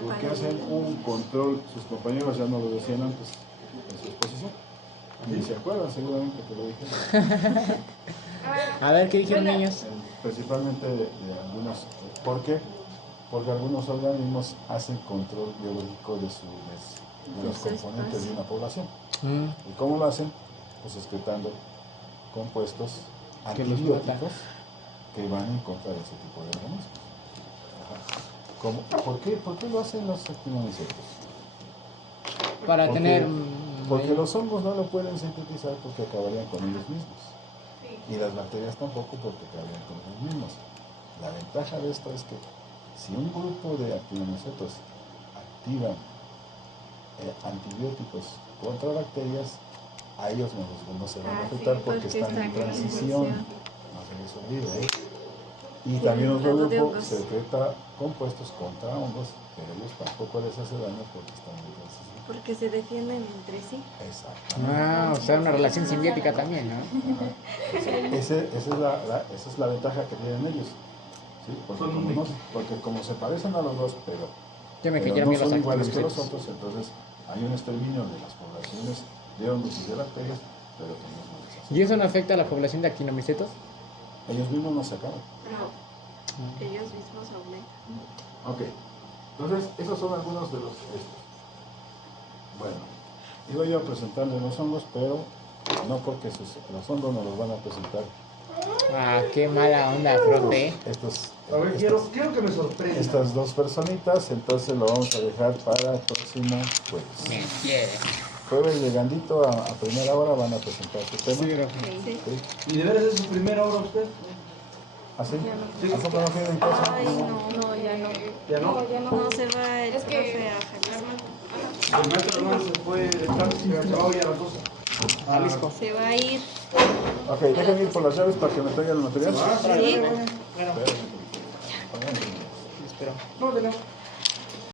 Porque hacen un control. Sus compañeros ya no lo decían antes en su exposición. Y se acuerdan seguramente que lo dijeron. A ver, ¿qué dijeron ellos? Principalmente de algunos. ¿Por qué? Porque algunos organismos hacen control biológico de los componentes de una población. ¿Y cómo lo hacen? Pues excretando compuestos Que los matan. antibióticos que van en contra de ese tipo de organismos. Ajá. ¿Por qué lo hacen los actinomicetos? Para Porque- tener... Porque los hongos no lo pueden sintetizar porque acabarían con ellos mismos. Y las bacterias tampoco porque acabarían con ellos mismos. La ventaja de esto es que si un grupo de actinomicetos activan antibióticos contra bacterias, a ellos no se van a afectar porque están en transición. No se les olvide, ¿eh? Y también otro hablando de grupo hongos. secreta compuestos contra hongos, pero ellos tampoco les hace daño porque están en transición. Porque se defienden entre sí. Exactamente. Ah, o sea, una relación simbiótica también, ¿no? Esa es la ventaja que tienen ellos. ¿Sí? Porque como se parecen a los dos, pero Yo me pero quiero no bien los son iguales que los actinomicetos. otros, entonces hay un exterminio de las poblaciones de hongos y de bacterias, pero que ellos no les hace. ¿Y eso no afecta a la población de actinomicetos? Ellos mismos no se acaban. No, ellos mismos aumentan. Ok, entonces esos son algunos de los estos. Bueno, iba yo a presentarles los hongos, pero no porque los hongos nos los van a presentar Ah, qué mala onda, profe. A ver, quiero que me sorprenda. estas dos personitas, entonces lo vamos a dejar para el próximo jueves. Me quiere. Jueves llegandito a primera hora van a presentar su tema. Sí, profe. Sí. ¿Sí? ¿Y de veras es su primera obra usted? ¿Así? Sí. ¿A poco no tienen casa? Ay, no. No, ya no. ¿Ya no? ya no. No, se va el Es que- profe a Jalisco. El maestro Hernán se fue de Francia, se va hoy a la cosa. Jalisco. Se va a ir. Ok, déjenme ir por las llaves para que me traigan el material. Sí. Espérenme. Espero. No, de no.